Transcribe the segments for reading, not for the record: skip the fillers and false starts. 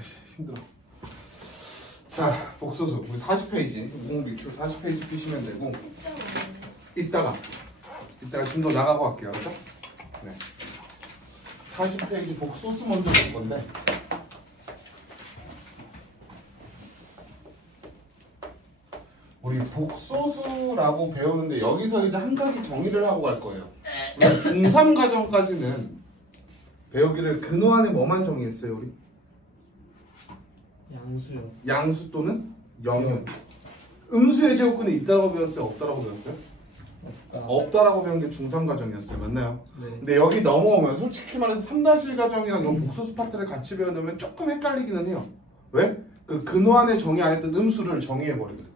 힘들어. 자, 복소수 우리 40페이지 50BQ 40페이지 피시면 되고 이따가 진도 나가고 할게요. 알았죠? 네. 40페이지 복소수 먼저 볼 건데 우리 복소수라고 배우는데 여기서 이제 한 가지 정의를 하고 갈 거예요. 우리 중3 과정까지는 배우기를 근호안에 뭐만 정의했어요 우리? 양수요. 양수 또는 영역. 음수의 제곱근이 있다라고 배웠어요? 없다라고 배웠어요? 없다라고 배운 게 중3 과정이었어요. 맞나요? 네. 근데 여기 넘어오면 솔직히 말해서 3-1 과정이랑 이 복소수 파트를 같이 배워두면 조금 헷갈리기는 해요. 왜? 그 근호안에 정의 안 했던 음수를 정의해버리거든.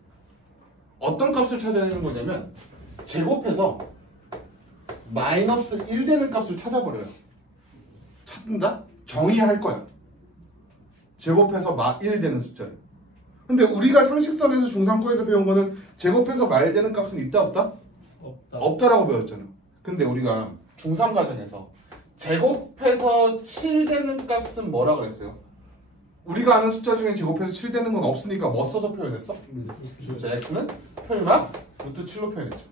어떤 값을 찾아내는 거냐면 제곱해서 마이너스 1 되는 값을 찾아버려요. 찾는다? 정의할 거야. 제곱해서 1 되는 숫자를. 근데 우리가 상식선에서 중3거에서 배운 거는 제곱해서 말 되는 값은 있다 없다? 없다. 없다라고 배웠잖아. 근데 우리가 중3 과정에서 제곱해서 7 되는 값은 뭐라 그랬어요? 우리가 아는 숫자 중에 제곱해서 7 되는 건 없으니까 뭐 써서 표현했어? 그렇죠. x는 풀마 루트 7로 표현했죠.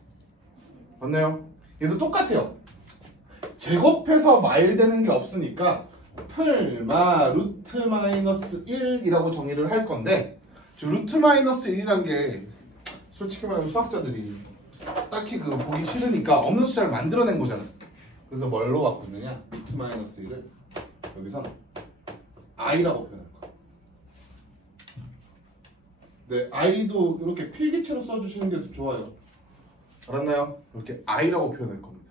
맞나요? 얘도 똑같아요. 제곱해서 말 되는 게 없으니까 풀마 루트 마이너스 1이라고 정의를 할 건데 루트 마이너스 1이란 게 솔직히 말하면 수학자들이 딱히 그 보기 싫으니까 없는 숫자를 만들어낸 거잖아. 그래서 뭘로 바꾸느냐? 루트 마이너스 1을 여기서 i라고 표현할 거야. 네, i도 이렇게 필기체로 써주시는 게 좋아요. 알았나요? 이렇게 i라고 표현할 겁니다.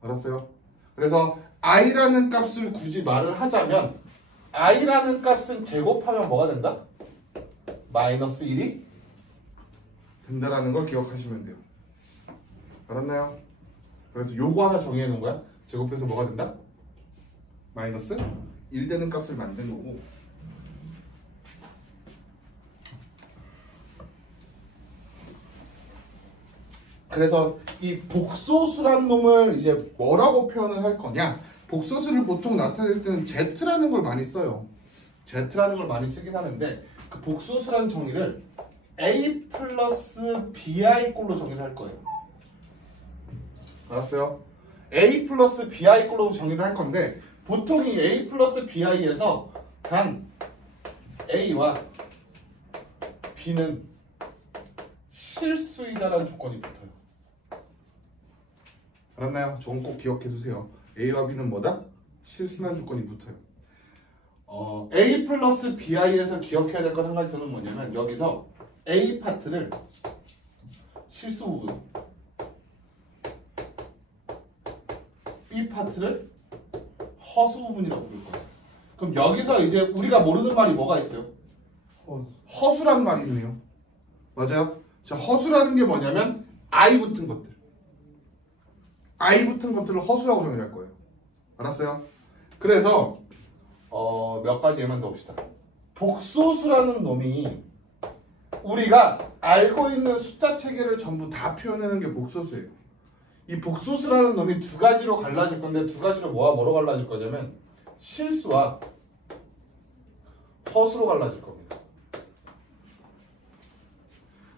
알았어요? 그래서 i라는 값을 굳이 말을 하자면 i라는 값은 제곱하면 뭐가 된다? 마이너스 1이 된다라는 걸 기억하시면 돼요. 알았나요? 그래서 요거 하나 정의해 놓은 거야. 제곱해서 뭐가 된다? 마이너스 1 되는 값을 만든 거고 그래서 이 복소수란 놈을 이제 뭐라고 표현을 할 거냐? 복소수를 보통 나타낼 때는 Z라는 걸 많이 써요. Z라는 걸 많이 쓰긴 하는데 그 복소수라는 정의를 A 플러스 BI 꼴로 정의를 할 거예요. 알았어요? A 플러스 BI 꼴로 정의를 할 건데 보통 이 A 플러스 BI에서 단 A와 B는 실수이다라는 조건이 붙어요. 알았나요? 저건 꼭 기억해 두세요. A와 B는 뭐다? 실수라는 조건이 붙어요. A 플러스 BI에서 기억해야 될 것 한 가지는 뭐냐면 여기서 A 파트를 실수 부분 B 파트를 허수 부분이라고 부를 거예요. 그럼 여기서 이제 우리가 모르는 말이 뭐가 있어요? 허수란 말이 있네요. 맞아요? 자, 허수라는 게 뭐냐면 I 붙은 것들. I 붙은 것들을 허수라고 정의할 거예요. 알았어요? 그래서 몇 가지 예만 더 봅시다. 복소수라는 놈이 우리가 알고 있는 숫자 체계를 전부 다 표현하는 게 복소수예요. 이 복소수라는 놈이 두 가지로 갈라질 건데 두 가지로 뭐로 갈라질 거냐면 실수와 허수로 갈라질 겁니다.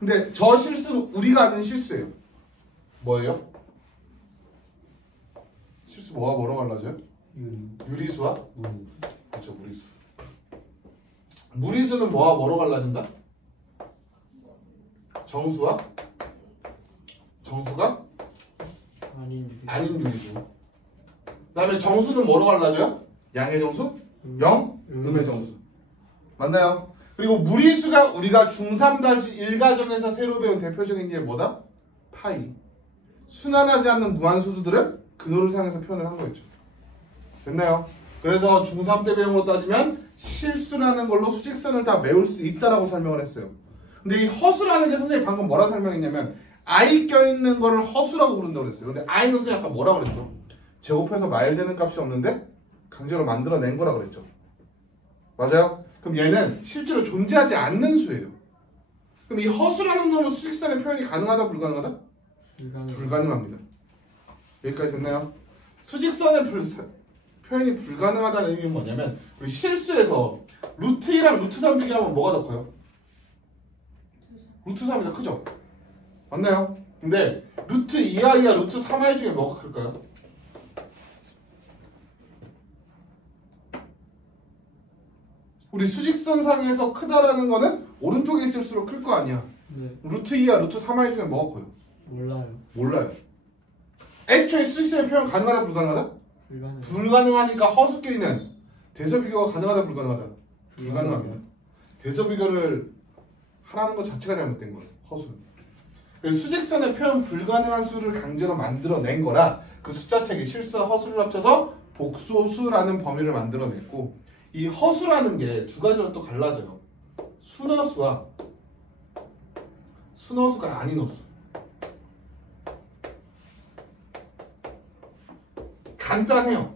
근데 저 실수는 우리가 아는 실수예요. 뭐예요? 실수 뭐로 갈라져요? 유리수와? 그렇죠, 무리수. 무리수는 뭐로 갈라진다? 정수와? 정수가? 아닌 유리수. 그 다음에 정수는 뭐로 갈라져요? 양의 정수? 음의 정수. 맞나요? 그리고 무리수가 우리가 중3-1 과정에서 새로 배운 대표적인 게 뭐다? 파이. 순환하지 않는 무한소수들을 근호를 사용해서 표현을 한 거였죠. 됐나요? 그래서 중3 때 배운 거 따지면 실수라는 걸로 수직선을 다 메울 수 있다라고 설명을 했어요. 근데 이 허수라는 게 선생님이 방금 뭐라 설명했냐면 I 껴있는 거를 허수라고 부른다고 그랬어요. 근데 I는 선생님이 아까 뭐라 그랬어? 제곱해서 말되는 값이 없는데 강제로 만들어낸 거라 그랬죠. 맞아요? 그럼 얘는 실제로 존재하지 않는 수예요. 그럼 이 허수라는 놈은 수직선의 표현이 가능하다 불가능하다? 불가능합니다. 여기까지 됐나요? 수직선의 표현이 불가능하다는 의미는 뭐냐면 우리 실수에서 루트 2랑 루트 3 비교하면 뭐가 더 커요? 루트 3이 더 크죠? 맞나요? 근데 루트 2i와 루트 3i 중에 뭐가 클까요? 우리 수직선상에서 크다라는 거는 오른쪽에 있을수록 클 거 아니야. 네. 루트 2와 루트 3i 중에 뭐가 커요? 몰라요. 몰라요. 애초에 수직선의 표현 가능하다 불가능하다? 불가능. 불가능하니까 허수끼리는 대서비교가 가능하다 불가능하다? 불가능합니다. 대서비교를 하라는 것 자체가 잘못된 거예요. 허수는. 수직선의 표현 불가능한 수를 강제로 만들어낸 거라 그 숫자책에 실수와 허수를 합쳐서 복소수라는 범위를 만들어냈고 이 허수라는 게 두 가지로 또 갈라져요. 순허수와 순허수가 아닌 허수. 간단해요.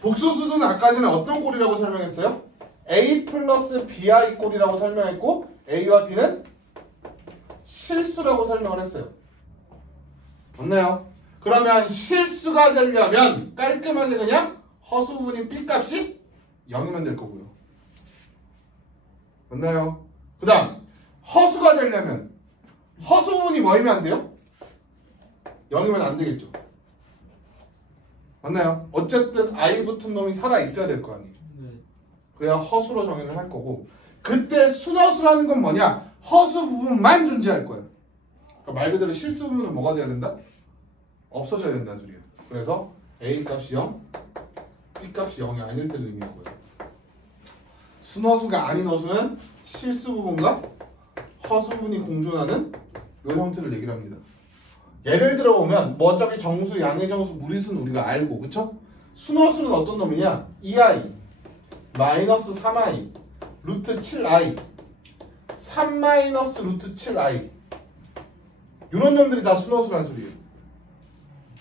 복소수는 아까 전에 어떤 꼴이라고 설명했어요? A 플러스 BI 꼴이라고 설명했고 A와 B는 실수라고 설명을 했어요. 맞나요? 그러면 실수가 되려면 깔끔하게 그냥 허수 부분인 B 값이 0이면 될 거고요. 맞나요? 그 다음 허수가 되려면 허수 부분이 뭐이면 안 돼요? 0이면 안 되겠죠. 맞나요? 어쨌든 I 붙은 놈이 살아있어야 될 거 아니에요. 네. 그래야 허수로 정의를 할 거고 그때 순허수라는 건 뭐냐? 허수 부분만 존재할 거예요. 그러니까 말 그대로 실수 부분은 뭐가 돼야 된다? 없어져야 된다는 소리예요. 그래서 A 값이 0, B 값이 0이 아닐 때를 의미하고요. 순허수가 아닌 허수는 실수 부분과 허수 부분이 공존하는 이 형태를 얘기를 합니다. 예를 들어 보면 뭐 어차피 정수, 양의 정수, 무리수는 우리가 알고 그쵸? 순허수는 어떤 놈이냐? 2i 마이너스 3i 루트 7i 3 마이너스 루트 7i 이런 놈들이 다 순허수라는 소리예요.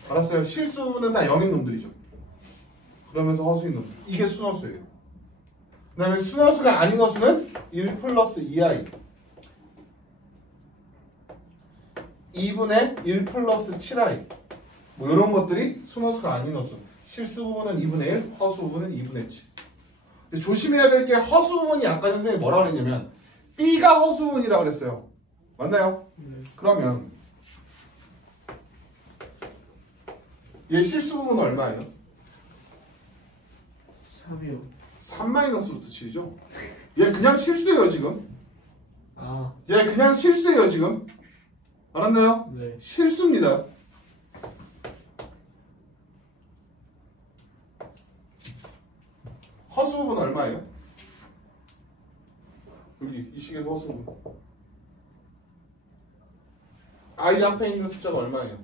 알았어요? 실수 부분은 다 0인 놈들이죠. 그러면서 허수인 놈들. 이게 순허수예요. 그 다음에 순허수가 아닌 허수는 1 플러스 2i 2분의 1 플러스 7i 뭐 이런 것들이 순허수가 아닌 허수. 실수 부분은 2분의 1, 허수 부분은 2분의 7. 근데 조심해야 될 게 허수 부분이 아까 선생님이 뭐라고 그랬냐면 B가 허수 부분이라고 그랬어요. 맞나요? 네. 그러면 얘 실수 부분은 얼마예요? 3이요. 3 마이너스 루트 7이죠? 얘 그냥 실수예요 지금. 아. 얘 그냥 실수예요 지금. 알았나요? 네. 실수입니다. 허수 부분 얼마예요? 여기 이 식에서 허수 부분. I 앞에 있는 숫자가 얼마예요?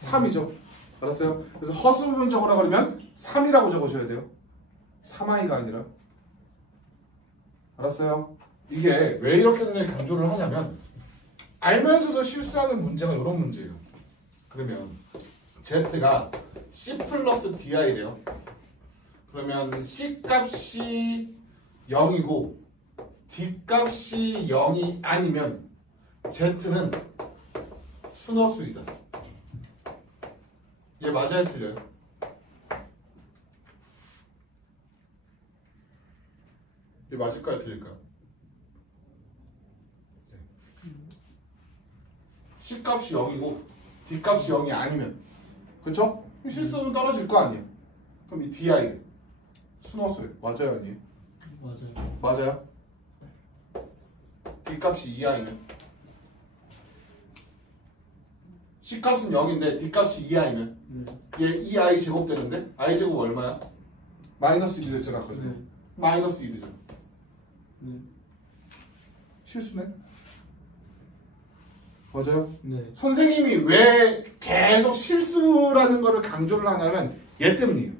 3이죠. 알았어요? 그래서 허수 부분 적으라 그러면 3이라고 적으셔야 돼요. 3i가 아니라. 알았어요? 이게 왜 이렇게 강조를 하냐면 알면서도 실수하는 문제가 이런 문제예요. 그러면 Z가 C 플러스 DI래요. 그러면 C 값이 0이고 D 값이 0이 아니면 Z는 순허수이다. 얘 맞아요? 틀려요? 얘 맞을까요? 틀릴까요? C 값이 0이고 D 값이 0이 아니면 그쵸? 실수는 떨어질 거 아니에요. 그럼 이 DI는 순허수예요. 맞아요? 아니에요? 맞아요. 맞아요? D 값이 2i면 C 값은 0인데 D 값이 2i면 얘 2i 제곱 되는데 i 제곱 얼마야? 마이너스 2 됐잖아 아까 전에. 네. 마이너스 2 되잖아. 네. 실수네? 맞아요? 네. 선생님이 왜 계속 실수라는 거를 강조를 하냐면 얘 때문이에요.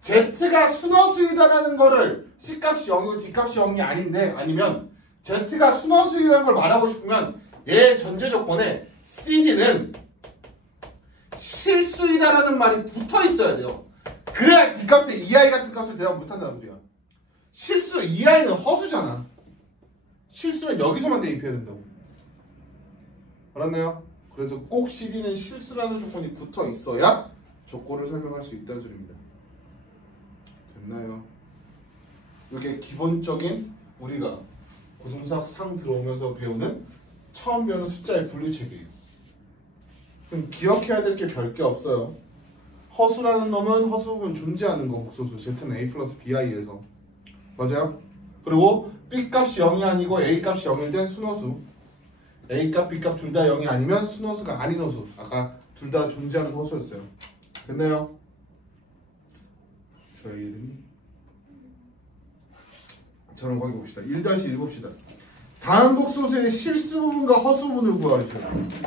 Z가 순허수이다라는 거를 C 값이 0이고 D 값이 0이 아닌데 아니면 Z가 순허수이라는 걸 말하고 싶으면 얘 전제 조건에 CD는 실수이다라는 말이 붙어 있어야 돼요. 그래야 D 값에 2i 같은 값을 대답 못한다는 소리야. 실수 2i는 허수잖아. 실수는 여기서만 대입해야 된다고. 알았나요? 그래서 꼭 CD는 실수라는 조건이 붙어 있어야 조건을 설명할 수 있다는 소리입니다. 됐나요? 이게 기본적인 우리가 고등수학 상 들어오면서 배우는 처음 배우는 숫자의 분류책이에요. 그럼 기억해야 될 게 별 게 없어요. 허수라는 놈은 허수 부분 존재하는 거 복소수 Z는 A 플러스 BI에서 맞아요? 그리고 B값이 0이 아니고 A값이 0일 땐 순허수 A값 B값 둘 다 0이 아니면 순허수가 아닌 허수 아까 둘 다 존재하는 허수였어요. 됐나요? 주의들이 저는 거기 봅시다. 1-1 봅시다. 다음 복소수의 실수 부분과 허수 부분을 구하시오.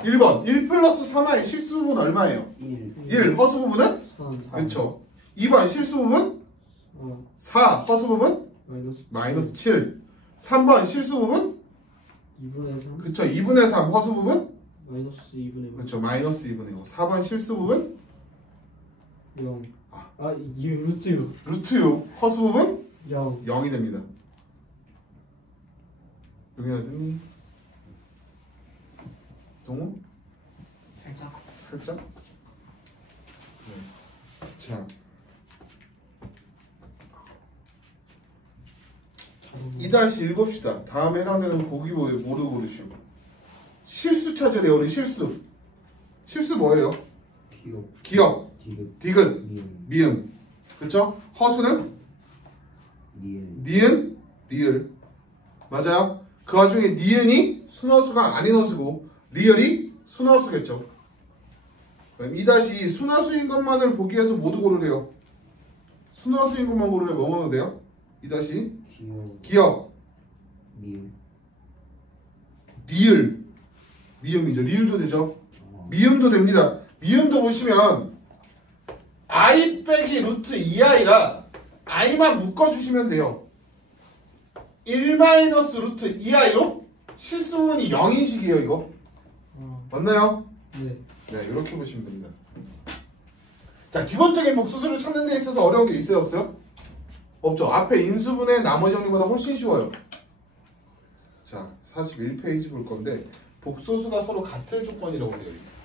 1번 1 플러스 3i 실수 부분 얼마예요? 1 허수 부분은? 그렇죠. 2번 실수 부분? 4 허수 부분? 마이너스 7 3번 실수 부분? 2분의 3? 그쵸. 2분의 3 허수 부분? 마이너스 2분의 5. 그쵸. 마이너스 2분의 5 4번 실수 부분? 0. 이 루트 6. 루트 6 허수 부분? 0. 0이 됩니다. 용해하더니 동우? 살짝? 네. 자 2-1 봅시다. 다음에 해당되는 보기 뭐로 고르시오? 실수 찾으래요. 우리 실수 뭐예요? 기억 디귿 미음 그쵸? 허수는? 니은 리을 맞아요? 그 와중에 니은이 순허수가 아닌 허수고 리을이 순허수겠죠. 2-2 순허수인 것만을 보기 위해서 모두 고르래요. 순허수인 것만 고르래 뭐 먹어도 돼요? 2-2 기억 리을 미음이죠. 리을도 되죠. 미음도 됩니다. 미음도 보시면 i 빼기 루트 2i라 i만 묶어주시면 돼요. 1 마이너스 루트 2i로 실수분이 0인식이에요. 이거 맞나요? 네. 네 이렇게 보시면 됩니다. 자 기본적인 복수수를 찾는 데 있어서 어려운 게 있어요 없어요? 없죠. 앞에 인수분해 나머지 정리보다 훨씬 쉬워요. 자 41페이지 볼 건데 복소수가 서로 같을 조건이라고 되어 있어요.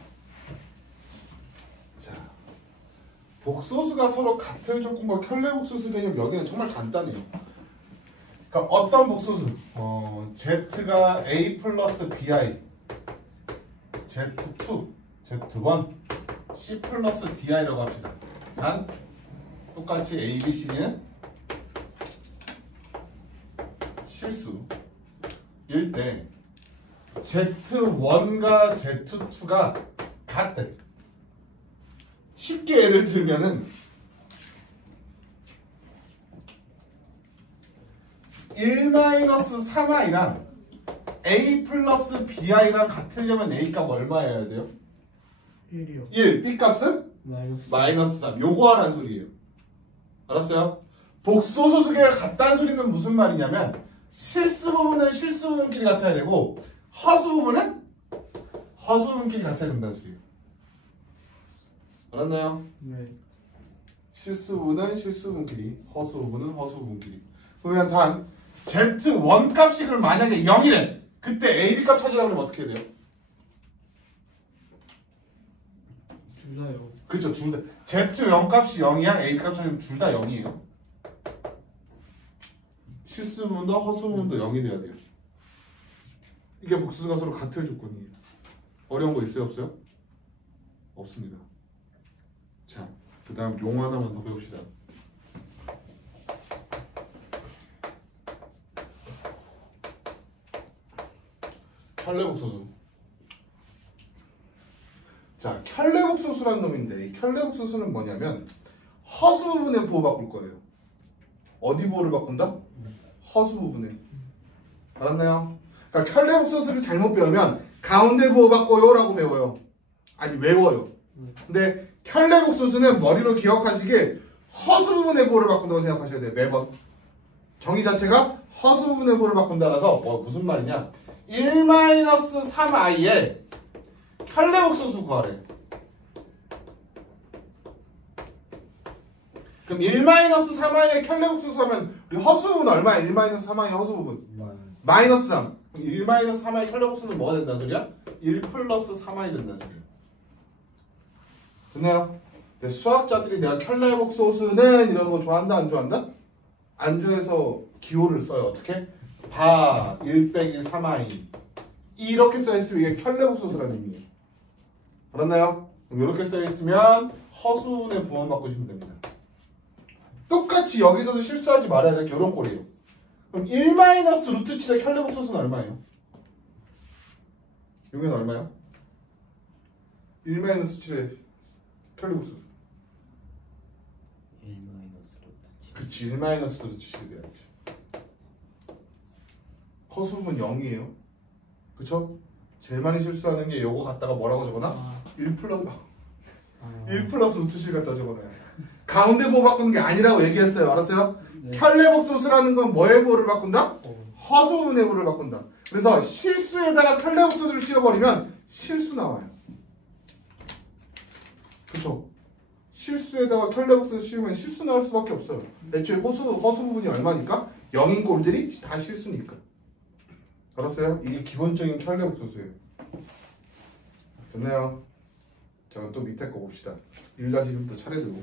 자 복소수가 서로 같을 조건과 켤레복소수 개념 여기는 정말 간단해요. 그러니까 어떤 복소수? Z가 A 플러스 BI Z2, Z1, C 플러스 DI라고 합시다. 단 똑같이 A, B, C는 실수일 때 Z1과 Z2가 같대. 쉽게 예를 들면은 1-3i랑 A 플러스 BI랑 같으려면 A 값 얼마여야 돼요? 1이요. 1, B 값은? 마이너스 3. 요거 하라는 소리예요. 알았어요? 복소수 두 개가 같다는 소리는 무슨 말이냐면 실수 부분은 실수 부분끼리 같아야 되고 허수 부분은 허수 부분끼리 같아야 된다는 소리예요. 알았나요? 네. 실수 부분은 실수 부분끼리 허수 부분은 허수 부분끼리. 그러면 단 Z1 값이 그럼 만약에 0이래. 그때 A, B 값 찾으라고 하면 어떻게 해야 돼요? 둘 다요. 그렇죠. 둘 다. Z0 값이 0이야. A 값 찾으면 둘 다 0이에요. 실수 부분도 허수 부분도 0이 돼야 돼요. 이게 복수수가 서로 같을 조건이에요. 어려운 거 있어요? 없어요? 없습니다. 자, 그 다음 용어 하나만 더 배웁시다. 켤레복소수. 자, 켤레복소수란 놈인데 이 켤레복소수는 뭐냐면 허수 부분에 부호 바꿀 거예요. 어디 부호를 바꾼다? 허수 부분에. 알았나요? 그러니까 켤레복소수를 잘못 배우면 가운데 부호 바꿔요 라고 배워요. 아니 외워요. 근데 켤레복소수는 머리로 기억하시길 허수 부분의 부호를 바꾼다고 생각하셔야 돼요. 매번. 정의 자체가 허수 부분의 부호를 바꾼다라서 무슨 말이냐? 1-3i의 켤레복소수 구하래. 그럼 1-3i의 켤레복소수 하면 우리 허수 부분 얼마야? 1-3i의 허수 부분 마이너스 3. 그럼 1-3i의 켤레복소수는 뭐가 된다는 소리야? 1 플러스 3i 된다는 소리야. 됐나요? 수학자들이 내가 켤레복소수는 이러는 거 좋아한다 안 좋아한다? 안주해서 기호를 써요. 어떻게? 바 1 빼기 3i 이렇게 써있으면 이게 켤레복소수라는 의미예요. 알았나요? 그럼 이렇게 써있으면 허수의 부호만 바꾸시면 됩니다. 똑같이 여기서도 실수하지 말아야 될 게 이런 꼴이에요. 그럼 1 마이너스 루트 7의 켤레복소수는 얼마예요? 용은 얼마야? 1 마이너스 7의 켤레복소수. 1 마이너스 루트 7. 그치, 1 마이너스 루트 7이 돼야지. 허수는 0이에요. 그쵸? 제일 많이 실수하는 게 요거 갖다가 뭐라고 적어놔? 1 플러스 1 플러스 루트 7 갖다 적어놔요. 가운데 보호 바꾸는 게 아니라고 얘기했어요. 알았어요? 네. 켤레복소수라는 건 뭐의 보호를 바꾼다? 허수분의 보호를 바꾼다. 그래서 실수에다가 켤레복소수를 씌워버리면 실수 나와요. 그쵸? 실수에다가 켤레복소수 씌우면 실수 나올 수밖에 없어요. 애초에 허수 부분이 얼마니까? 0인 꼴들이 다 실수니까. 알았어요? 이게 기본적인 켤레복소수예요. 됐나요? 자, 또 밑에 거 봅시다. 1-1부터 차례대로.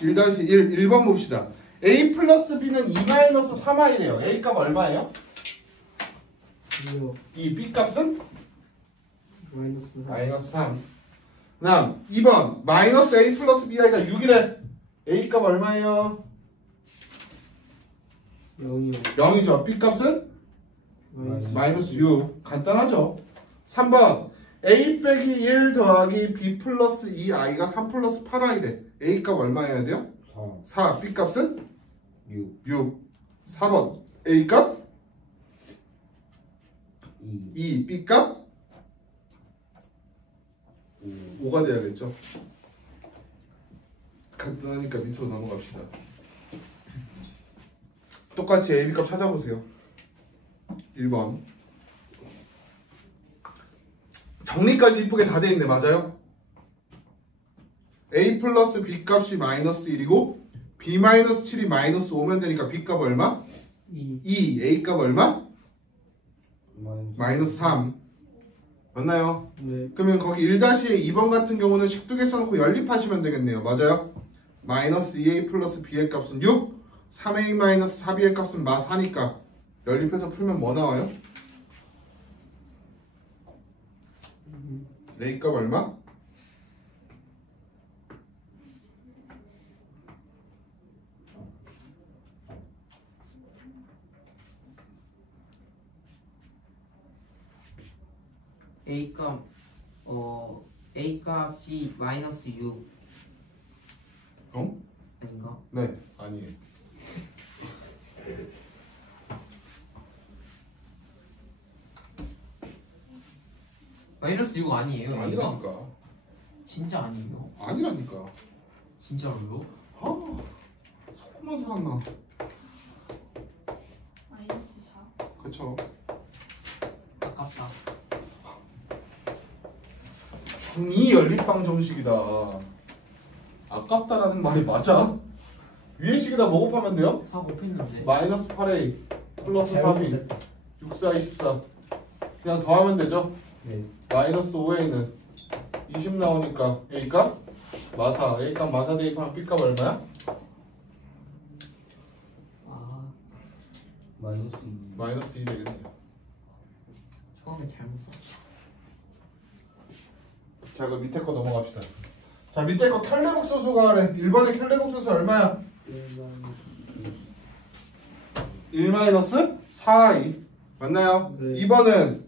1-1, 1번 봅시다. a 플러스 b는 2 마이너스 3i래요. a 값 얼마예요? 2요. 이 b 값은? 마이너스 3. 마이너스 3. 그 다음 2번 마이너스 a 플러스 bi가 6이래. a 값 얼마예요? 0이요. 0이죠. b 값은? 마이너스 6. 간단하죠. 3번 a 빼기 1 더하기 b 플러스 2i가 3 플러스 8i래. a 값 얼마여야 돼요? 4. b 값은? 6. 4번 a 값? 2. b 값? 5가 돼야겠죠. 간단하니까 밑으로 넘어갑시다. 똑같이 a, b 값 찾아보세요. 1번 정리까지 이쁘게 다 돼 있네. 맞아요? a 플러스 b 값이 마이너스 1이고 b 마이너스 7이 마이너스 5면 되니까 b 값 얼마? 2. a 값 얼마? 마이너스 3. 맞나요? 네. 그러면 거기 1-2번 같은 경우는 식두개 써놓고 연립하시면 되겠네요. 맞아요? 마이너스 2a 플러스 b의 값은 6, 3a 마이너스 4b의 값은 마 4니까 연립해서 풀면 뭐 나와요? a 값 얼마? A 값 A 값이 마이너스 6 어? 아닌가? 네, 아니에요. 마이너스 6 아니에요? A가? 아니라니까. 진짜 아니에요? 아니라니까. 진짜로요? 아, 속고만 살았나? 마이너스 4. 그쵸. 아깝다. 중2 연립방 정식이다. 아깝다라는 말이 맞아? 위에 식에다 뭐 곱하면 돼요? 4 곱했는데 마이너스 8a 플러스 3이 6, 4, 24 그냥 더하면 되죠? 네. 마이너스 5a는 20 나오니까 a 값? 마사 a 값 마사 대입하면 b 값 얼마야? 아 마이너스 2 되겠네요. 처음에 잘못 썼다. 자 그럼 밑에 거 넘어갑시다. 자 밑에 거 켤레복소수가 그래. 1번의 켤레복소수 얼마야? 1 마이너스 4i 맞나요? 네. 2번은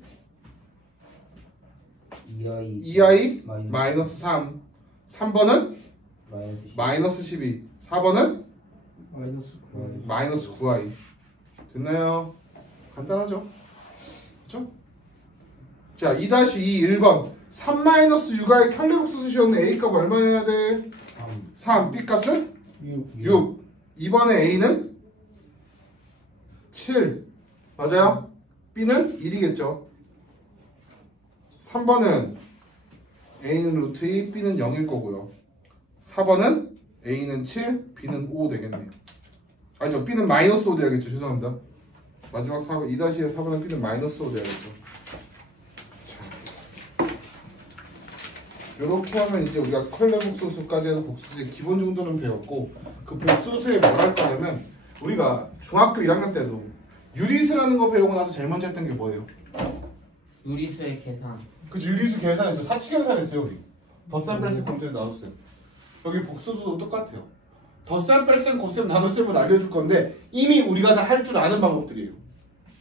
2i 마이너스 3 3번은 마이너스 12 4번은 마이너스 9. 마이너스 9i 됐나요? 간단하죠? 그쵸? 자 2-2 1번 3 마이너스 6i 켤레복소수 시험에 a 값 얼마여야 돼? 3 b 값은? 6 2번에 a는? 7 맞아요? b는 1이겠죠 3번은 a는 루트 2 b는 0일 거고요 4번은 a는 7 b는 5 되겠네요 아니죠 b는 마이너스 5 돼야겠죠 죄송합니다 마지막 4번 2-2의 4번은 b는 마이너스 5 돼야겠죠 자. 이렇게 하면 이제 우리가 컬레 복소수까지 해서 복소수의 기본 정도는 배웠고 그 복소수에 뭘 할 거냐면 우리가 중학교 1학년 때도 유리수라는 거 배우고 나서 제일 먼저 했던 게 뭐예요? 유리수의 계산. 그치 유리수 계산했죠. 사치 계산했어요 우리. 덧셈 뺄셈 검셈 나눗셈. 여기 복소수도 똑같아요. 덧셈 뺄셈 곱셈 나눗셈을 알려줄 건데 이미 우리가 다 할 줄 아는 방법들이에요.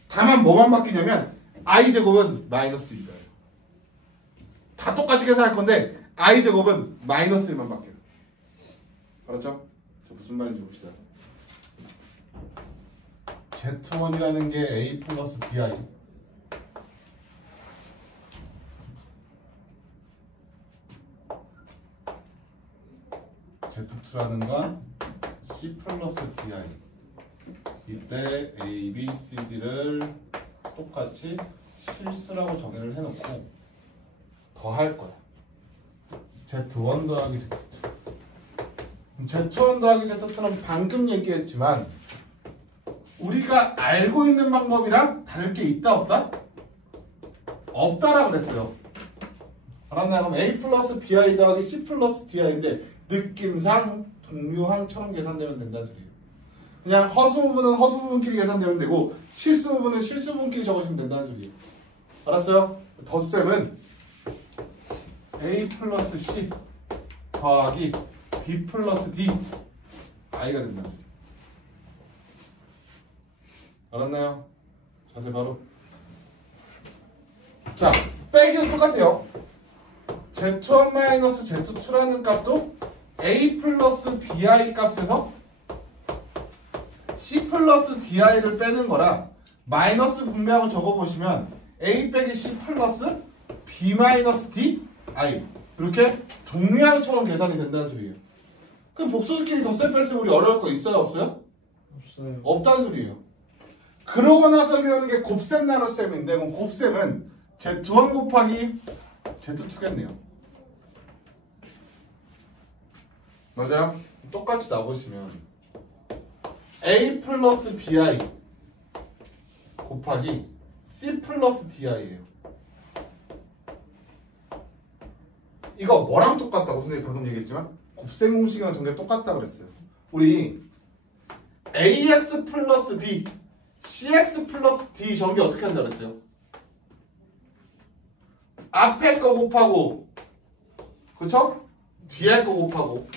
다만 뭐만 바뀌냐면 i제곱은 마이너스 2가 다 똑같이 계산할 건데 i제곱은 마이너스 1만 바뀌어요. 알았죠? 저 무슨 말인지 봅시다. Z1이라는 게 a 플러스 bi Z2라는 건 c 플러스 di 이때 a, b, c, d를 똑같이 실수라고 정의를 해놓고 더 할 거야. Z1 더하기 Z2. Z1 더하기 Z2는 방금 얘기했지만 우리가 알고 있는 방법이랑 다를 게 있다 없다? 없다라고 그랬어요. 알았나요? 그럼 A 플러스 BI 더하기 C 플러스 DI인데 느낌상 동류항처럼 계산되면 된다는 소리예요. 그냥 허수 부분은 허수 부분끼리 계산되면 되고 실수 부분은 실수 부분끼리 적으시면 된다는 소리예요. 알았어요? 덧셈은 A 플러스 C 더하기 B 플러스 D I가 된다. 알았나요? 자세 바로. 자, 빼기는 똑같아요. Z1 마이너스 Z2라는 값도 A 플러스 BI 값에서 C 플러스 DI를 빼는 거라 마이너스 분배하고 적어보시면 A 빼기 C 플러스 B 마이너스 D I 이렇게 동류항처럼 계산이 된다는 소리예요. 그럼 복수수끼리 덧셈 뺄셈 우리 어려울 거 있어요 없어요? 없어요. 없다는 소리예요. 그러고 나서 배우는 게 곱셈 나눗셈인데 그럼 곱셈은 Z1 곱하기 Z2겠네요. 맞아요? 똑같이 나보시면 A 플러스 BI 곱하기 C 플러스 DI예요. 이거 뭐랑 똑같다고 선생님이 방금 얘기했지만 곱셈 공식이랑 전개 똑같다고 그랬어요. 우리 AX 플러스 B CX 플러스 D 전개 어떻게 한다고 그랬어요? 앞에 거 곱하고 그쵸? 뒤에 거 곱하고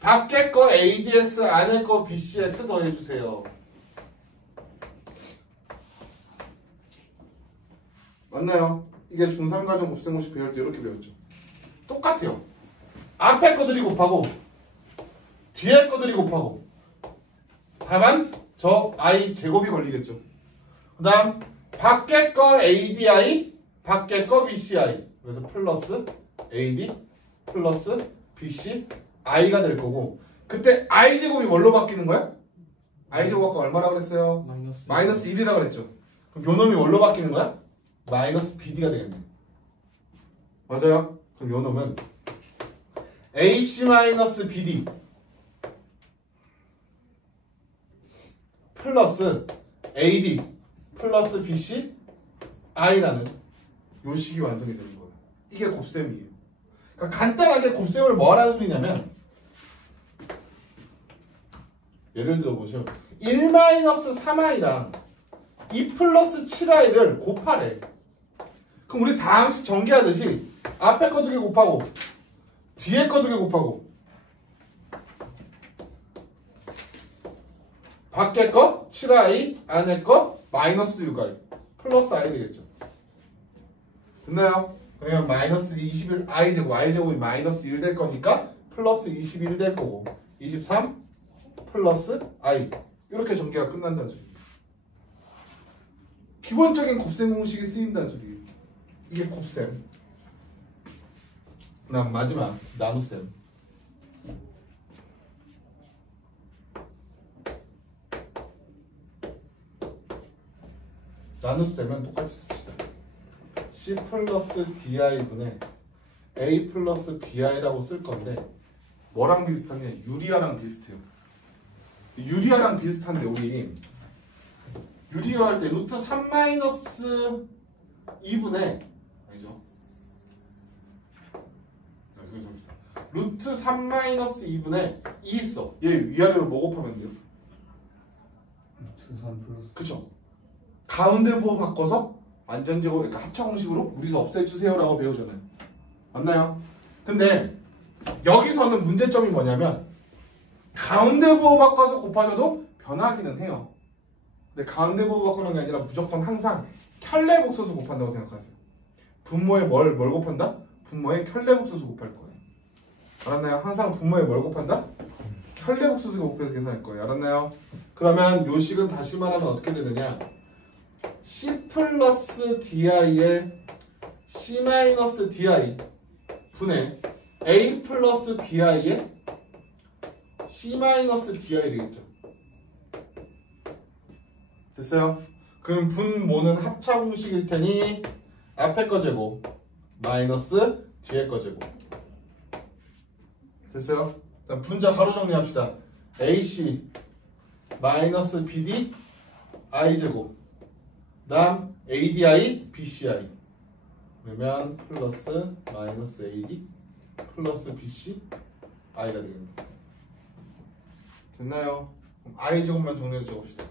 밖에 거 ADX 안에 거 BCX 더해주세요. 맞나요? 이게 중3과정 곱셈 공식 배울 때 이렇게 배웠죠. 똑같아요. 앞에 거들이 곱하고 뒤에 거들이 곱하고 다만 저 I 제곱이 걸리겠죠. 그 다음 밖에 거 ADI 밖에 거 BCI 그래서 플러스 AD 플러스 BC I가 될 거고 그때 I 제곱이 뭘로 바뀌는 거야? I 제곱 아까 얼마라고 그랬어요? 마이너스 1이라고 그랬죠. 그럼 요 놈이 뭘로 바뀌는 거야? 마이너스 BD가 되겠네. 맞아요? 그럼 요 놈은 AC 마이너스 BD 플러스 AD 플러스 BC I라는 요 식이 완성이 되는 거예요. 이게 곱셈이에요. 그러니까 간단하게 곱셈을 뭐라는 소리냐면 예를 들어 보죠. 1-3i랑 2 플러스 7i를 곱하래. 그럼 우리 다 항상 전개하듯이 앞에 거 두 개 곱하고 뒤에 거 두 개 곱하고 밖에 거 7i 안에 거 마이너스 6i 플러스 i 되겠죠. 됐나요? 그러면 마이너스 21 i제곱 y제곱이 마이너스 1 될 거니까 플러스 21 될 거고 23 플러스 i 이렇게 전개가 끝난다는 소리예요. 기본적인 곱셈 공식이 쓰인다는 소리예요. 이게 곱셈. 그다음 마지막 나눗셈. 나눗셈은 똑같이 씁시다. C 플러스 DI분의 A 플러스 BI라고 쓸 건데 뭐랑 비슷하냐? 유리아랑 비슷해요. 유리아랑 비슷한데 우리 유리아 할 때 루트 3 마이너스 2분의 아니죠? 루트 3-2분의 2 있어. 얘 위아래로 뭐 곱하면 돼요? 3 플러스 그쵸? 가운데 부호 바꿔서 완전제곱, 그러니까 합차공식으로 우리서 없애주세요 라고 배우잖아요. 맞나요? 근데 여기서는 문제점이 뭐냐면 가운데 부호 바꿔서 곱하셔도 변하기는 해요. 근데 가운데 부호 바꾸는 게 아니라 무조건 항상 켤레복소수 곱한다고 생각하세요. 분모에 뭘 곱한다? 분모에 켤레복소수 곱할 거예요. 알았나요? 항상 분모에 뭘 곱한다? 켤레복소수 곱해서 계산할 거예요. 알았나요? 그러면 요 식은 다시 말하면 어떻게 되느냐? C 플러스 DI의 C 마이너스 DI 분의 A 플러스 BI의 C 마이너스 DI 되겠죠. 됐어요? 그럼 분모는 합차 공식일 테니 앞에 거 제곱 마이너스 뒤에 거 제곱. 됐어요? 일단 분자 가로 정리합시다. AC 마이너스 BD I 제곱 다음 ADI BCI 그러면 플러스 마이너스 AD 플러스 BC I가 되겠네요. 됐나요? 그럼 I 제곱만 정리해서 적읍시다.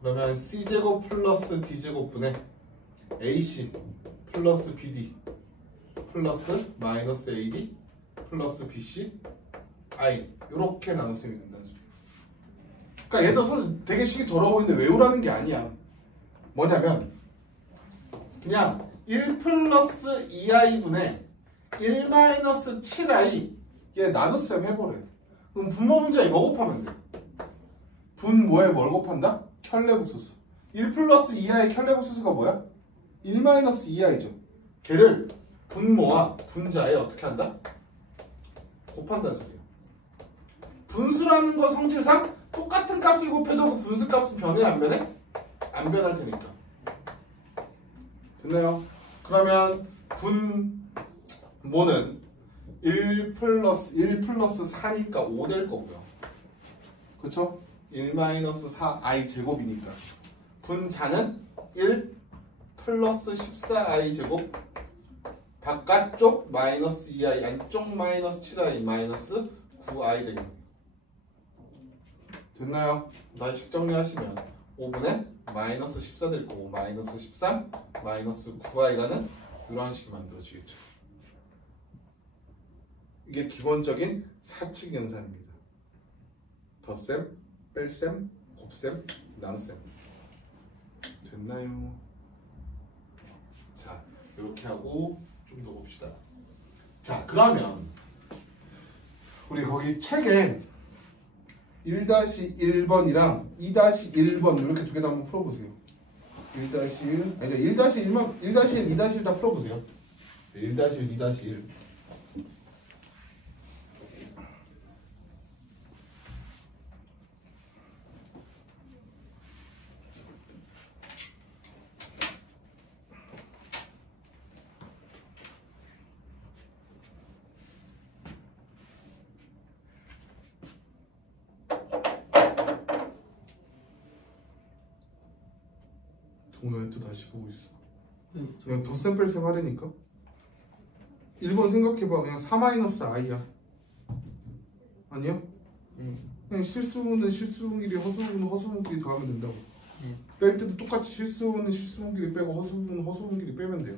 그러면 C제곱 플러스 D제곱 분의 AC 플러스 BD 플러스 마이너스 AD 플러스 BC I 이렇게 나눴으면 된다는 소리예요. 그러니까 얘도 서로 되게 식이 더러워 보이는데 외우라는 게 아니야. 뭐냐면 그냥 1 플러스 2i분의 1 마이너스 7i 얘 나눗셈 해버려요. 그럼 분모 문제에 뭐 곱하면 돼? 분모에 뭘 곱한다? 켤레복소수. 1 플러스 2i의 켤레복소수가 뭐야? 1 마이너스 2i죠. 걔를 분모와 분자에 어떻게 한다? 곱한다는 소리예요. 분수라는 거 성질상 똑같은 값을 곱해도 그 분수 값은 변해 안 변해? 안 변할 테니까. 됐나요? 그러면 분모는 1 플러스 4니까 5 될 거고요. 그쵸? 1 마이너스 4i 제곱이니까. 분자는 1 플러스 14i 제곱 바깥쪽 마이너스 2i 안쪽 마이너스 7i 마이너스 9i 되겠네요. 됐나요? 다시 정리하시면 5분의 마이너스 14 될 거고 마이너스 13 마이너스 9i라는 이런 식이 만들어지겠죠. 이게 기본적인 사칙 연산입니다. 덧셈, 뺄셈, 곱셈, 나눗셈. 됐나요? 자, 이렇게 하고 좀 더 봅시다. 자, 그러면 우리 거기 책에 1-1번이랑 2-1번 이렇게 두 개 다 한번 풀어보세요. 1-1, 아니 1-1만 1-1, 2-1 다 풀어보세요. 1-1, 2-1. 동호회 또 다시 보고 있어. 그냥 덧셈 뺄셈 하려니까. 1번 생각해봐. 그냥 4-i야. 아니야? 그냥 실수분은 실수분끼리 허수분은 허수분끼리 더하면 된다고. 뺄 때도 똑같이 실수분은 실수분끼리 빼고 허수분은 허수분끼리 빼면 돼요.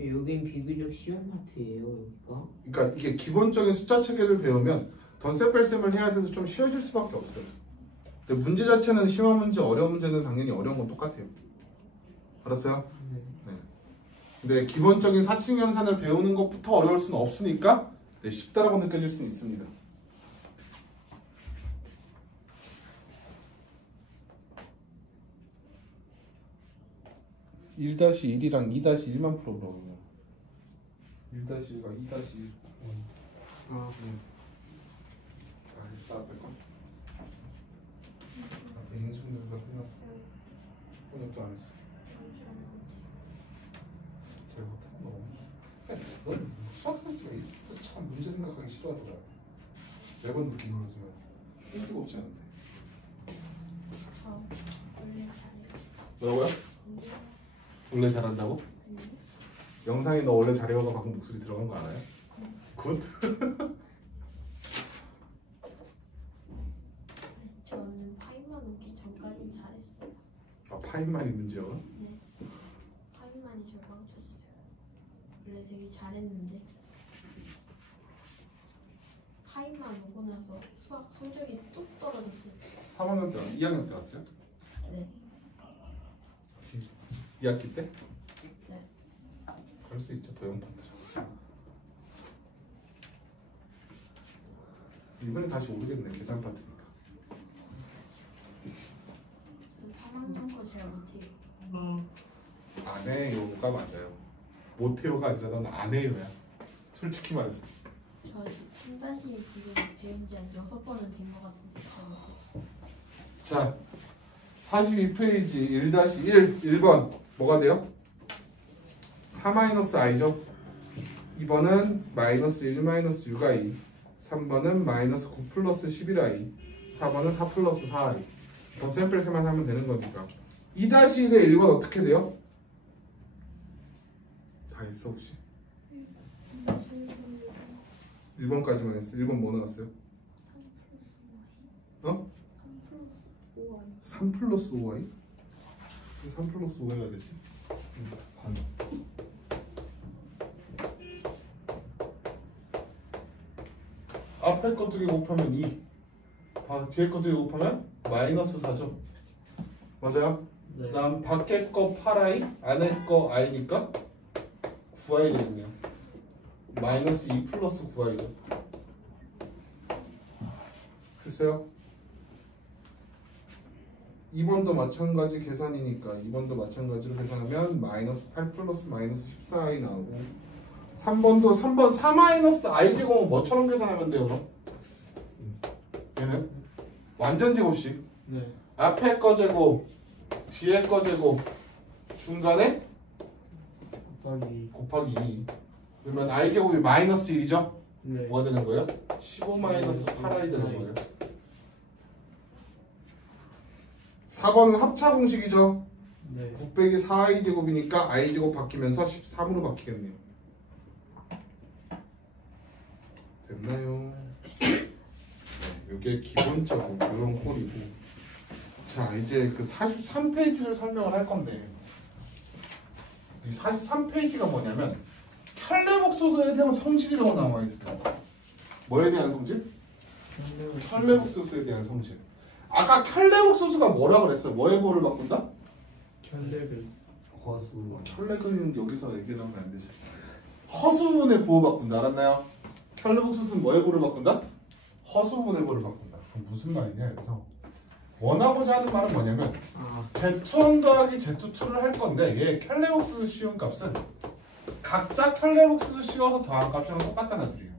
여긴 비교적 쉬운 파트예요, 여기가. 그러니까 이게 기본적인 숫자 체계를 배우면 덧셈 뺄셈을 해야 돼서 좀 쉬워질 수밖에 없어요. 근데 문제 자체는 심한 문제, 어려운 문제는 당연히 어려운 건 똑같아요. 알았어요? 네. 근데 기본적인 사칙 연산을 배우는 것부터 어려울 수는 없으니까 네, 쉽다라고 느껴질 수는 있습니다. (1-1이랑) (2-1만) 풀어보라고. 1-1과 2-1. 아, 그냥. 알겠어, 앞에 거. 앞에 인수분해가 끝났어. 오늘 또 안 했어. 잘 못한 거. 수학 센스가 있어서 참 문제 생각하기 싫어하더라. 매번 느낀 거지만. 센스가 없지 않은데. 저 원래 잘해요. 뭐라고요? 원래 잘한다고? 영상에 너 원래 잘해요가 방금 목소리 들어간 거 알아요? 굿. 저는 파이만 오기 전까지 잘했어요. 아 파인만이 문제야? 네. 파이만이 저 망쳤어요. 원래 되게 잘했는데 파이만 오고 나서 수학 성적이 뚝 떨어졌어요. 3학년 때, 2학년 때 왔어요? 네. 2학기 때? 네. 그럴 수 있죠, 도형판들. 이번에 다시 오르겠네, 계산 파트니까. 저 3학년 거 잘 못해요. 안 해요가 맞아요. 못해요가 아니라 넌 안 해요야. 솔직히 말해서. 저 3다시 지금 배운 지 한 6번은 된 것 같은데 잘못해요. 자, 42페이지 1-1, 1번 뭐가 돼요? 4-i죠. 2번은 -1 -6i, 3번은 -9 플러스 11i, 4번은 4 플러스 4i. 더 샘플 세만 하면 되는 거니까. 2-1의 1번 어떻게 돼요? 다 했어 혹시? 1번까지만 했어. 1번 뭐 나왔어요? 3 플러스 5i? 3 플러스 5i가 되지? 반. 앞에 거 두 개 곱하면 2, 뒤에 거 두 개 곱하면 -4죠. 맞아요? 네. 다음 밖에 거 8i, 안에 거 i니까 9i 되겠네요. -2 플러스 9i죠. 됐어요? 2번도 마찬가지 계산이니까 2번도 마찬가지로 계산하면 -8 플러스 -14i 나오고, 3번도 3번 4-i 제곱은 뭐처럼 계산하면 돼요? 그럼? 얘는 완전 제곱식. 네. 앞에 거 제곱, 뒤에 거 제곱, 중간에 곱하기 2. 그러면 i 제곱이 -1이죠? 네. 뭐가 되는 거예요? 15-8i 되는 거예요. 4번은 합차 공식이죠? 네. 9 빼기 4i 제곱이니까 i 제곱 바뀌면서 13으로 바뀌겠네요. 됐나요? 네, 이게 기본적인 이런 꼴이고, 자 이제 그 43페이지를 설명을 할 건데, 이 43페이지가 뭐냐면 켤레복소수에 대한 성질이라고 나와 있어요. 뭐에 대한 성질? 켤레복소수에 대한 성질. 아까 켤레복소수가 뭐라 그랬어요? 뭐의 부호를 바꾼다? 켤레를 허수. 켤레는 여기서 얘기 나오면 안 되지. 허수분의 부호 바꾼다. 알았나요? 켤레복소수는 뭐의 부호를 바꾼다? 허수분의 부호를 바꾼다. 그럼 무슨 말이냐? 여기서 원하고자 하는 말은 뭐냐면 Z1 더하기 Z2를 할 건데, 얘 켤레복소수 씌운 값은 각자 켤레복소수 씌워서 더한 값이랑 똑같다는 소리예요.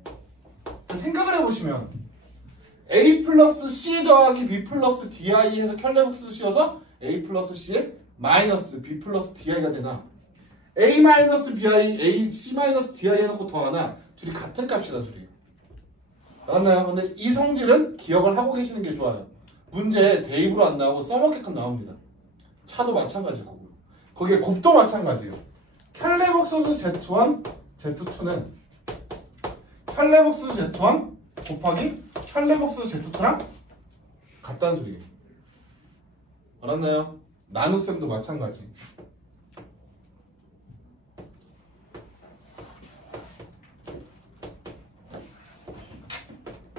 생각을 해보시면 A 플러스 C 더하기 B 플러스 DI 해서 켤레복소수 씌워서 A 플러스 C에 마이너스 B 플러스 DI가 되나, A 마이너스 BI, A C 마이너스 DI 해놓고 더하나, 둘이 같은 값이라는 소리예요. 알았나요? 근데 이 성질은 기억을 하고 계시는 게 좋아요. 문제에 대입으로 안 나오고 써먹게끔 나옵니다. 차도 마찬가지고 거기에 곱도 마찬가지예요. 켤레복소수 Z1, Z2는 켤레복소수 Z1 곱하기 켤레복소수 Z2랑 같다는 소리예요. 알았나요? 나눗셈도 마찬가지.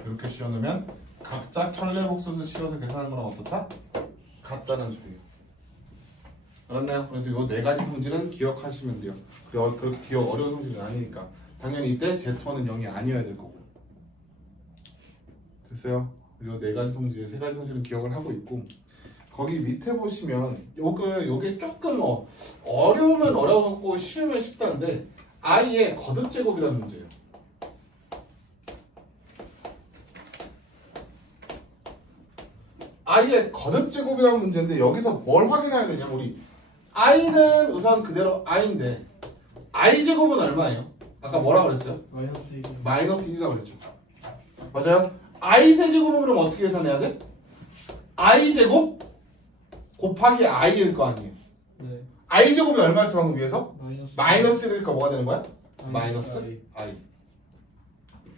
이렇게 씌워놓으면 각자 켤레복소수 씌워서 계산하는 거랑 어떻다? 같다는 소리예요. 알았나요? 그래서 이 네 가지 성질은 기억하시면 돼요. 그렇게 기억 어려운 성질은 아니니까. 당연히 이때 Z1은 0이 아니어야 될 거고. 됐어요? 이 네 가지 성질, 세 가지 성질은 기억을 하고 있고, 거기 밑에 보시면 요게 조금 어려우면 어려웠고 쉬우면 쉽다는데, i의 거듭 제곱이라는 문제예요. i의 거듭 제곱이라는 문제인데, 여기서 뭘 확인해야 되냐면, 우리 i는 우선 그대로 i인데 i 제곱은 얼마예요? 아까 뭐라 그랬어요? 마이너스 1. -1이라고 그랬죠. 맞아요? I 세제곱은 그럼 어떻게 계산해야 돼? I 제곱 곱하기 I일 거 아니에요. 네. I 제곱이 얼마였어 방금 위에서? 마이너스. 마이너스니까 뭐가 되는 거야? 마이너스 마이너스 I.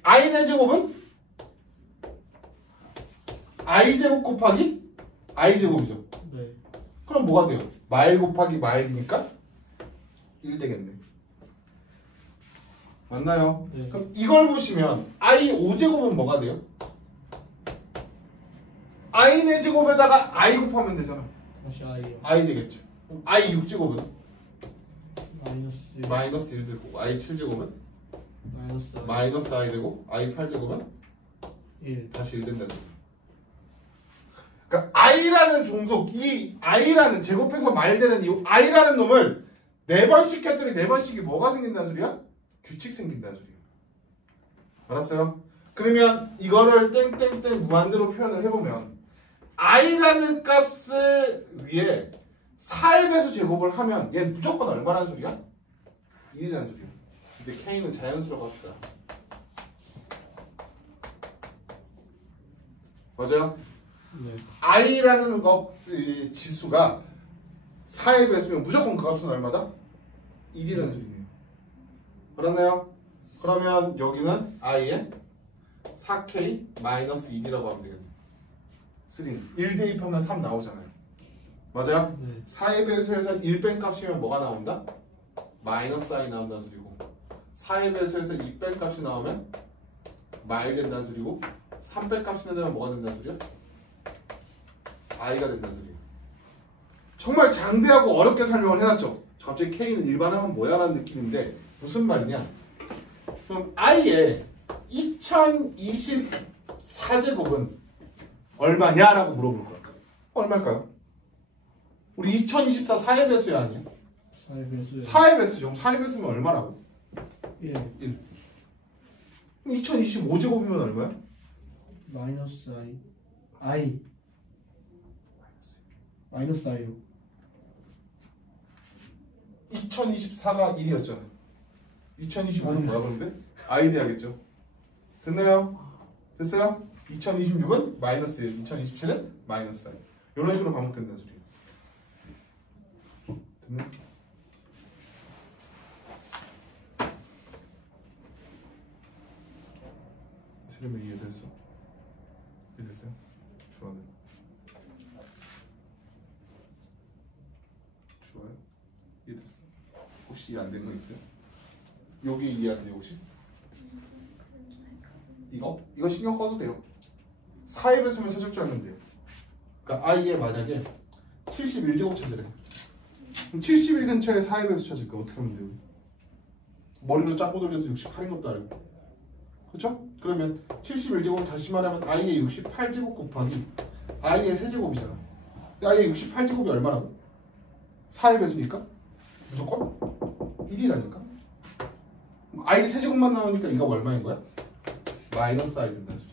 I. I의 제곱은? I 제곱 곱하기 I 제곱이죠. 네. 그럼 뭐가 돼요? 마일 곱하기 마일이니까 1 되겠네. 맞나요? 네. 그럼 이걸 보시면 I 5제곱은 뭐가 돼요? I 4제곱에다가 I 곱하면 되잖아. 다시 I요. I 되겠죠. 그럼 I 6제곱은? 마이너스. 마이너스 1 되고 I 7제곱은? 마이너스 I. 마이너스 I 되고 I 8제곱은? 1. 다시 1 된다는 거예요. 그러니까 I라는 종속, 이 I라는 제곱해서 말되는 이 I라는 놈을 4번씩 했더니 4번씩이 뭐가 생긴다는 소리야? 규칙 생긴다는 소리야. 알았어요? 그러면 이거를 땡땡땡 무한대로 표현을 해보면 I라는 값을 위해 4의 배수 제곱을 하면 얘는 무조건 얼마라는 소리야? 1이라는 소리야. 근데 K는 자연수라고 합시다. 맞아요? 네. I라는 지수가 4의 배수면 무조건 그 값은 얼마다? 1이라는 소리네요. 알았나요? 그러면 여기는 I에 4K 마이너스 1이라고 하면 되겠네. 3. 1 대입하면 3 나오잖아요. 맞아요? 네. 4의 배수에서 1 뺀 값이면 뭐가 나온다? 마이너스 I 나온다는 소리고 4의 배수에서 2 뺀 값이 나오면 마일 된다는 소리고 3 뺀 값이 나면 뭐가 된다는 소리야? I가 된다는 소리야. 정말 장대하고 어렵게 설명을 해놨죠. 갑자기 K는 일반하면 뭐야 라는 느낌인데 무슨 말이냐. 그럼 I의 2024제곱은 얼마냐라고 물어볼 거야. 얼마일까요? 우리 2024 4의 배수야 아니야? 4의 배수요. 4의 배수죠. 4의 배수면 얼마라고? 1. 1. 그럼 2025제곱이면 얼마야? 마이너스 I. I. 마이너스 I요. 2024가 1이었잖아. 2025는 뭐야 그런데? I 돼야겠죠. 됐나요? 됐어요? 2026은 마이너스 1, 2027은 마이너스 I. 이런 식으로 반복된다는 소리예요. 됐네? 세림이 이해됐어? 이해됐어요? 좋아요. 좋아요. 이해됐어? 혹시 이해 안 된 거 있어요? 여기 이해 안 돼요 혹시? 이거 신경 꺼도 돼요. 4의 배수면 찾을 줄 알면 돼요. 그러니까 I에 만약에 71제곱 찾으래. 그럼 71 근처에 4의 배수 찾을 거 어떻게 하면 돼요? 머리로 짱구 돌려서 68인 것도 알고. 그렇죠? 그러면 71제곱 다시 말하면 I의 68제곱 곱하기 I의 세제곱이잖아. 근데 I의 68제곱이 얼마라고? 4의 배수니까? 무조건 1이라니까? I 세제곱만 나오니까 이가 얼마인 거야? 마이너스 I 된다는 소리.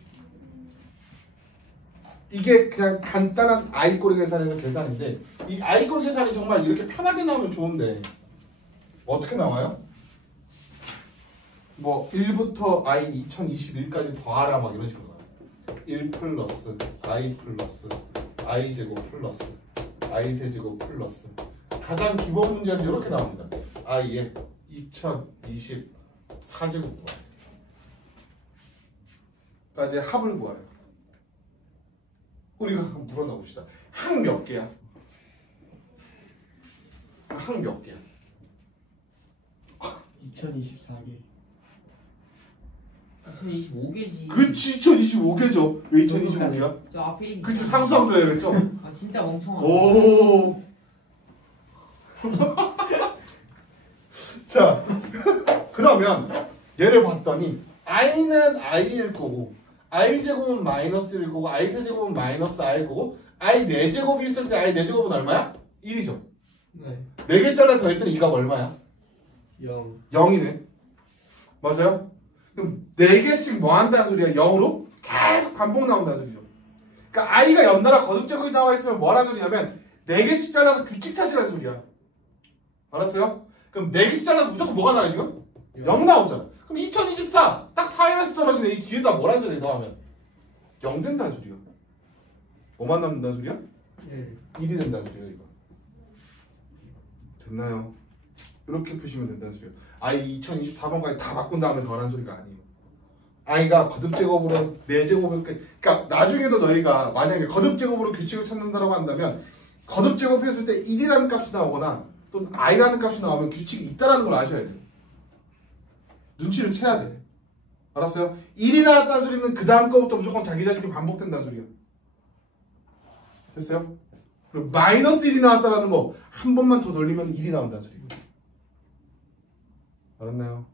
이게 그냥 간단한 I꼴 계산에서 계산인데 이 I꼴 계산이 정말 이렇게 편하게 나오면 좋은데 어떻게 나와요? 뭐 1부터 I 2021까지 더하라 막 이런 식으로 나와요. 1 플러스 I 플러스 I 제곱 플러스 I 세제곱 플러스 가장 기본 문제에서 이렇게 나옵니다. I의 2024제곱 까지 합을 구하래요. 우리가 한번 물어나 봅시다. 항 몇 개야? 항 몇 개야? 2024개. 2025개지. 그치 2025개죠. 왜 2025개야? 저 앞에 있는. 그치 상수함도 해야겠죠? 아 진짜 멍청하다. 오. 자 그러면 얘를 봤더니 I는 I일 거고 I 제곱은 마이너스 1일 거고 I 세제곱은 마이너스 I일 거고 I 4제곱이 있을 때 I 4제곱은 얼마야? 1이죠. 네. 4개짜리 더했더니 이 값 얼마야? 0. 0이네. 맞아요? 그럼 4개씩 뭐 한다는 소리야? 0으로 계속 반복 나온다는 소리죠. 그러니까 I가 연달아 거듭제곱이 나와 있으면 뭐라는 소리냐면 4개씩 잘라서 규칙 찾으라는 소리야. 알았어요? 그럼 4개씩 잘라서 무조건 뭐가 나와요 지금? 0 나오잖아. 그럼 2024 딱 4일에서 떨어지네. 이 뒤에다 뭐라는 소리야 더하면? 0 된다는 소리야. 뭐만 남는다는 소리야? 1. 1이 된다는 소리야 이거. 됐나요? 이렇게 푸시면 된다는 소리야. i 2024번까지 다 바꾼 다음에 더하는 소리가 아니에요. i가 거듭제곱으로 4제곱을 그러니까 나중에도 너희가 만약에 거듭제곱으로 규칙을 찾는다라고 한다면 거듭제곱했을 때 1이라는 값이 나오거나 또는 i라는 값이 나오면 규칙이 있다라는 걸 아셔야 돼요. 눈치를 채야 돼. 알았어요? 1이 나왔다는 소리는 그 다음 거부터 무조건 자기 자식이 반복된다는 소리야. 됐어요? 그리고 마이너스 1이 나왔다는 거 한 번만 더 돌리면 1이 나온다는 소리야. 알았나요?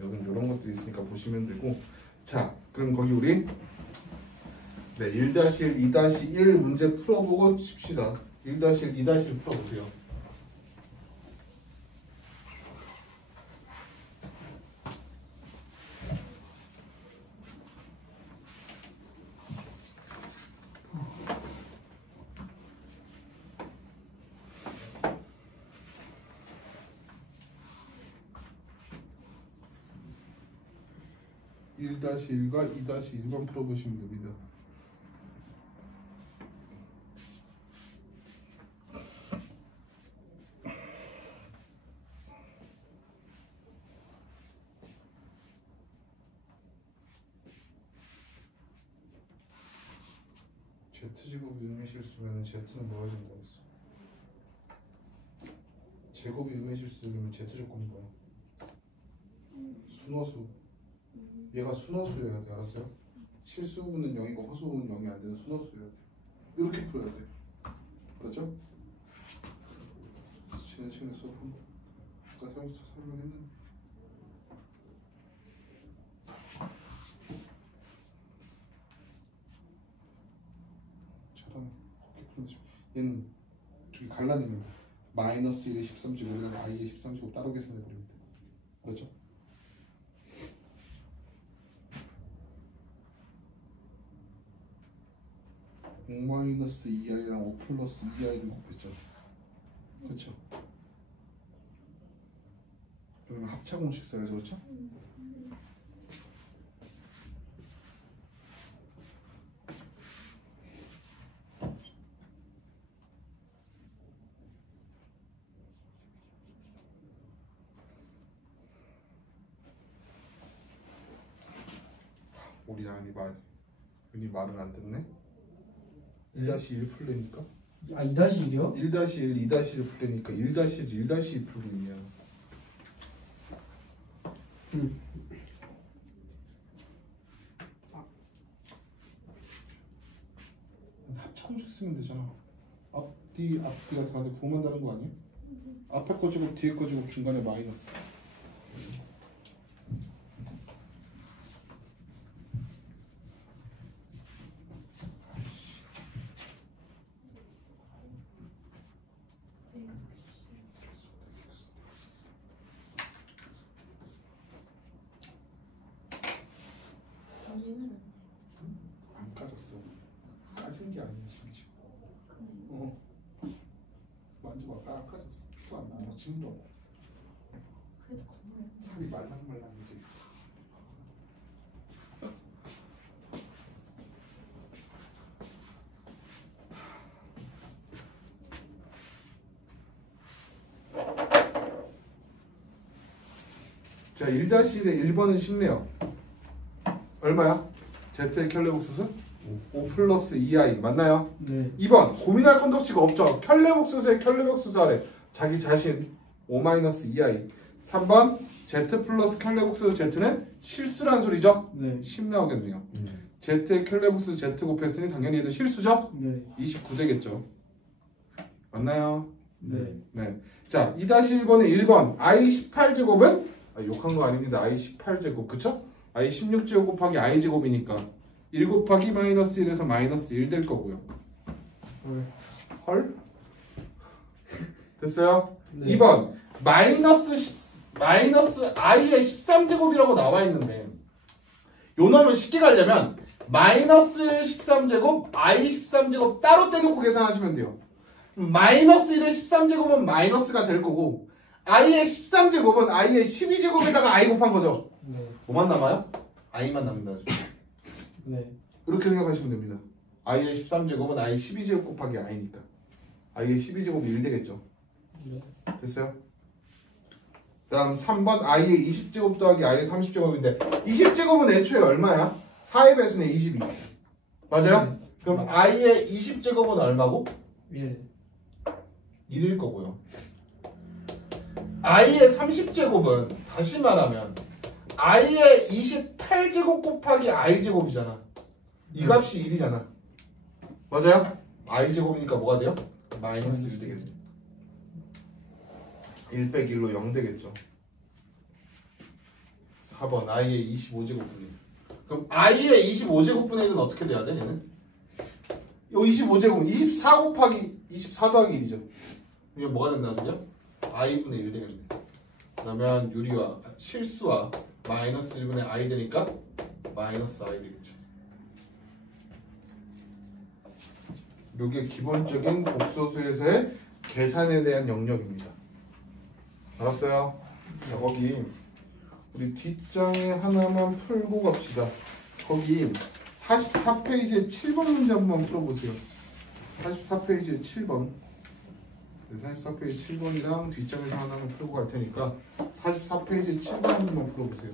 여기 이런 것들이 있으니까 보시면 되고. 자, 그럼 거기 우리 1-1, 2-1 문제 풀어보고 칩시다. 1-1, 2-1 풀어보세요. (1-1과) (2-1번) 풀어보시면 됩니다. Z제곱 유의 실수면 Z는 뭐가 된다고 했어? 제곱이 유의 실수면 Z 조건이 뭐야? 순허수. 얘가 순허수여야 돼. 알았어요? 실수분은 0이고 허수분은 0이 안 되는 순허수여야 돼. 이렇게 풀어야 돼. 그렇죠? 지난 시간에 수업 한 번 아까 설명했는데 잘하네. 이렇게 풀면 얘는 저기 갈라내면 마이너스 1의 13제곱이랑 i의 13제곱 따로 계산해버리면 돼. 그렇죠? 5-2i랑 5+2i를 곱했죠. 그렇죠? 그러면 합차 공식 써야죠. 그렇죠? 우리 윤이 말을 안 듣네? 1-1 풀래니까? 아 2-1이요? 1-1, 2-1 풀래니까 1-1, 1-2 풀이야. 합차 공식 쓰면 되잖아. 앞뒤가 다들 구하면 다른 거 아니야? 앞에 거 제곱, 뒤에 거 제곱, 중간에 마이너스. 안 까졌어. 까진 게 아니야 심지어. 만져봐 까졌어. 피도 안 나. 지금도 그래도 건물 살이 말랑말랑해져 있어. 자, 1-1의 1번은 쉽네요. 얼마야? Z의 켤레복수수? 5+2i 맞나요? 네. 2번 고민할 건덕지가 없죠. 켤레복수수의 켤레복수수 아래 자기 자신 5-2i. 3번 Z 플러스 켤레복수수 Z는 실수란 소리죠? 네. 10 나오겠네요. Z의 켤레복수수 Z 곱했으니 당연히 얘도 실수죠? 네. 29 되겠죠. 맞나요? 네. 네. 자, 2-1번의 1번 i 18제곱은 욕한 거 아닙니다. i 18제곱 그쵸? i 16제곱 곱하기 i 제곱이니까 1 곱하기 마이너스 1에서 마이너스 1 될 거고요. 헐? 됐어요? 네. 2번 마이너스 i의 13제곱이라고 나와 있는데 요 놈을 쉽게 가려면 마이너스 13제곱 i 13제곱 따로 떼놓고 계산하시면 돼요. 마이너스 1의 13제곱은 마이너스가 될 거고 i의 13제곱은 i의 12제곱에다가 i 곱한 거죠. 네. 뭐만 남아요? i만 남는다. 네. 이렇게 생각하시면 됩니다. i의 13제곱은 i 12제곱 곱하기 i니까 i의 12제곱이 1 되겠죠. 네. 됐어요? 그 다음 3번 i의 20제곱 더하기 i의 30제곱인데 20제곱은 애초에 얼마야? 4의 배수는 22 맞아요? 그럼 i의 20제곱은 얼마고? 1. 1일 거고요. i의 30제곱은 다시 말하면 i의 28제곱 곱하기 i제곱이잖아. 이 값이 1이잖아. 맞아요? i제곱이니까 뭐가 돼요? 마이너스 1 되겠네. 1 빼기 1로 0 되겠죠. 4번 i의 25제곱분의 1. 그럼 i의 25제곱분의 1은 어떻게 돼야 돼? 얘는? 요 25제곱은 24 곱하기 24 더하기 1이죠. 이게 뭐가 된다 소리야? i분의 1 되겠네. 그러면 유리와 실수와 마이너스 1분의 i 되니까 마이너스 i 되겠죠. 이게 기본적인 복소수에서의 계산에 대한 영역입니다. 알았어요? 자, 거기 우리 뒷장에 하나만 풀고 갑시다. 거기 44페이지에 7번 문제 한번 풀어보세요. 44페이지에 7번. 44페이지 7번이랑 뒷장에서 하나는 풀고 갈 테니까 44페이지 7번 한 번만 풀어보세요.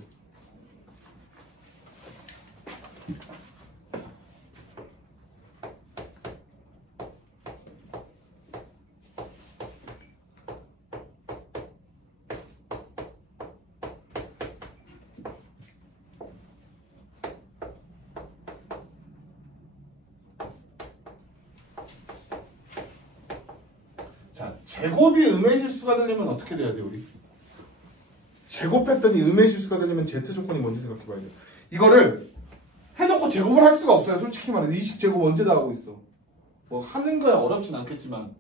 자, 제곱이 음의 실수가 되려면 어떻게 돼야 돼, 우리? 제곱했더니 음의 실수가 되려면 Z 조건이 뭔지 생각해 봐야 돼요. 이거를 해놓고 제곱을 할 수가 없어요. 솔직히 말해서 이식 제곱 언제 다 하고 있어. 뭐 하는 거야 어렵진 않겠지만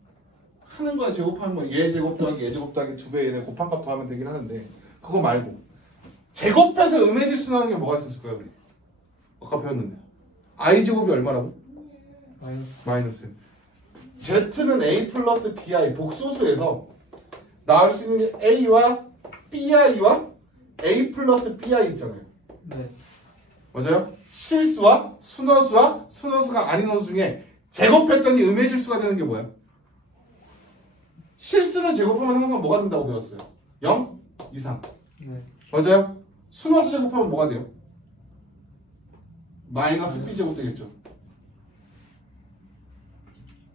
하는 거야 제곱하면 뭐 얘 제곱 더하기 얘 제곱 더하기 2배 얘네 곱한 값 더하면 되긴 하는데 그거 말고 제곱해서 음의 실수 나는 게 뭐가 있었을까요, 우리? 아까 배웠는데 I 제곱이 얼마라고? 마이너스. Z는 A 플러스 BI 복소수에서 나올 수 있는 게 A와 BI와 A 플러스 BI 있잖아요. 네. 맞아요? 실수와 순허수와 순허수가 아닌 허수 중에 제곱했더니 음의 실수가 되는 게 뭐야? 실수는 제곱하면 항상 뭐가 된다고 배웠어요? 0 이상. 네. 맞아요? 순허수 제곱하면 뭐가 돼요? 마이너스 B 제곱 되겠죠.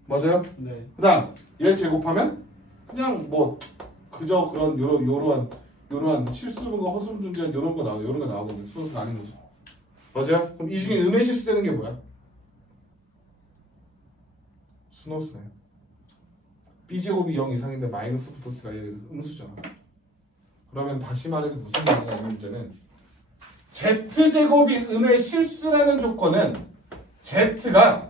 맞아요? 네. 그 다음 얘 제곱하면 그냥 뭐 그저 그런 요러한 실수분과 허수분 중에 요런 거 나오거든요. 순서가 아닌 거죠. 맞아요? 그럼 이 중에 음의 실수되는 게 뭐야? 순허수네요. B제곱이 0 이상인데 마이너스 붙었으니까 얘 음수잖아. 그러면 다시 말해서 무슨 말이냐 이 문제는 Z제곱이 음의 실수라는 조건은 Z가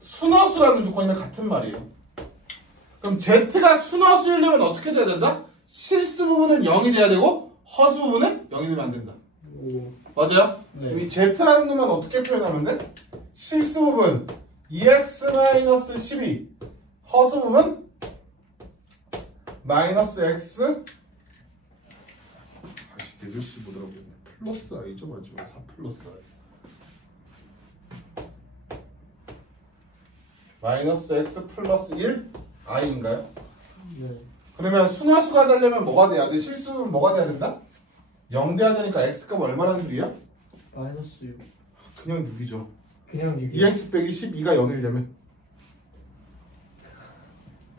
순허수라는 조건이랑 같은 말이에요. 그럼 Z가 순허수이려면 어떻게 돼야 된다? 실수 부분은 0이 돼야 되고 허수 부분은 0이 되면 안 된다. 오. 맞아요? 네. 그럼 이 Z라는 놈은 어떻게 표현하면 돼? 실수 부분 2x-12 허수 부분 마이너스 x 다시 대글씨 못 알아보겠네. 플러스 i죠 마지막 4 플러스 i 마이너스 x 플러스 1 i인가요? 네. 그러면 순화수가 되려면 뭐가 돼야 돼? 실수는 뭐가 돼야 된다? 0 돼야 되니까 x값 얼마라는 소리야? 마이너스 6. 그냥 6이죠. 그냥 6. 2x 빼기 12가 0이려면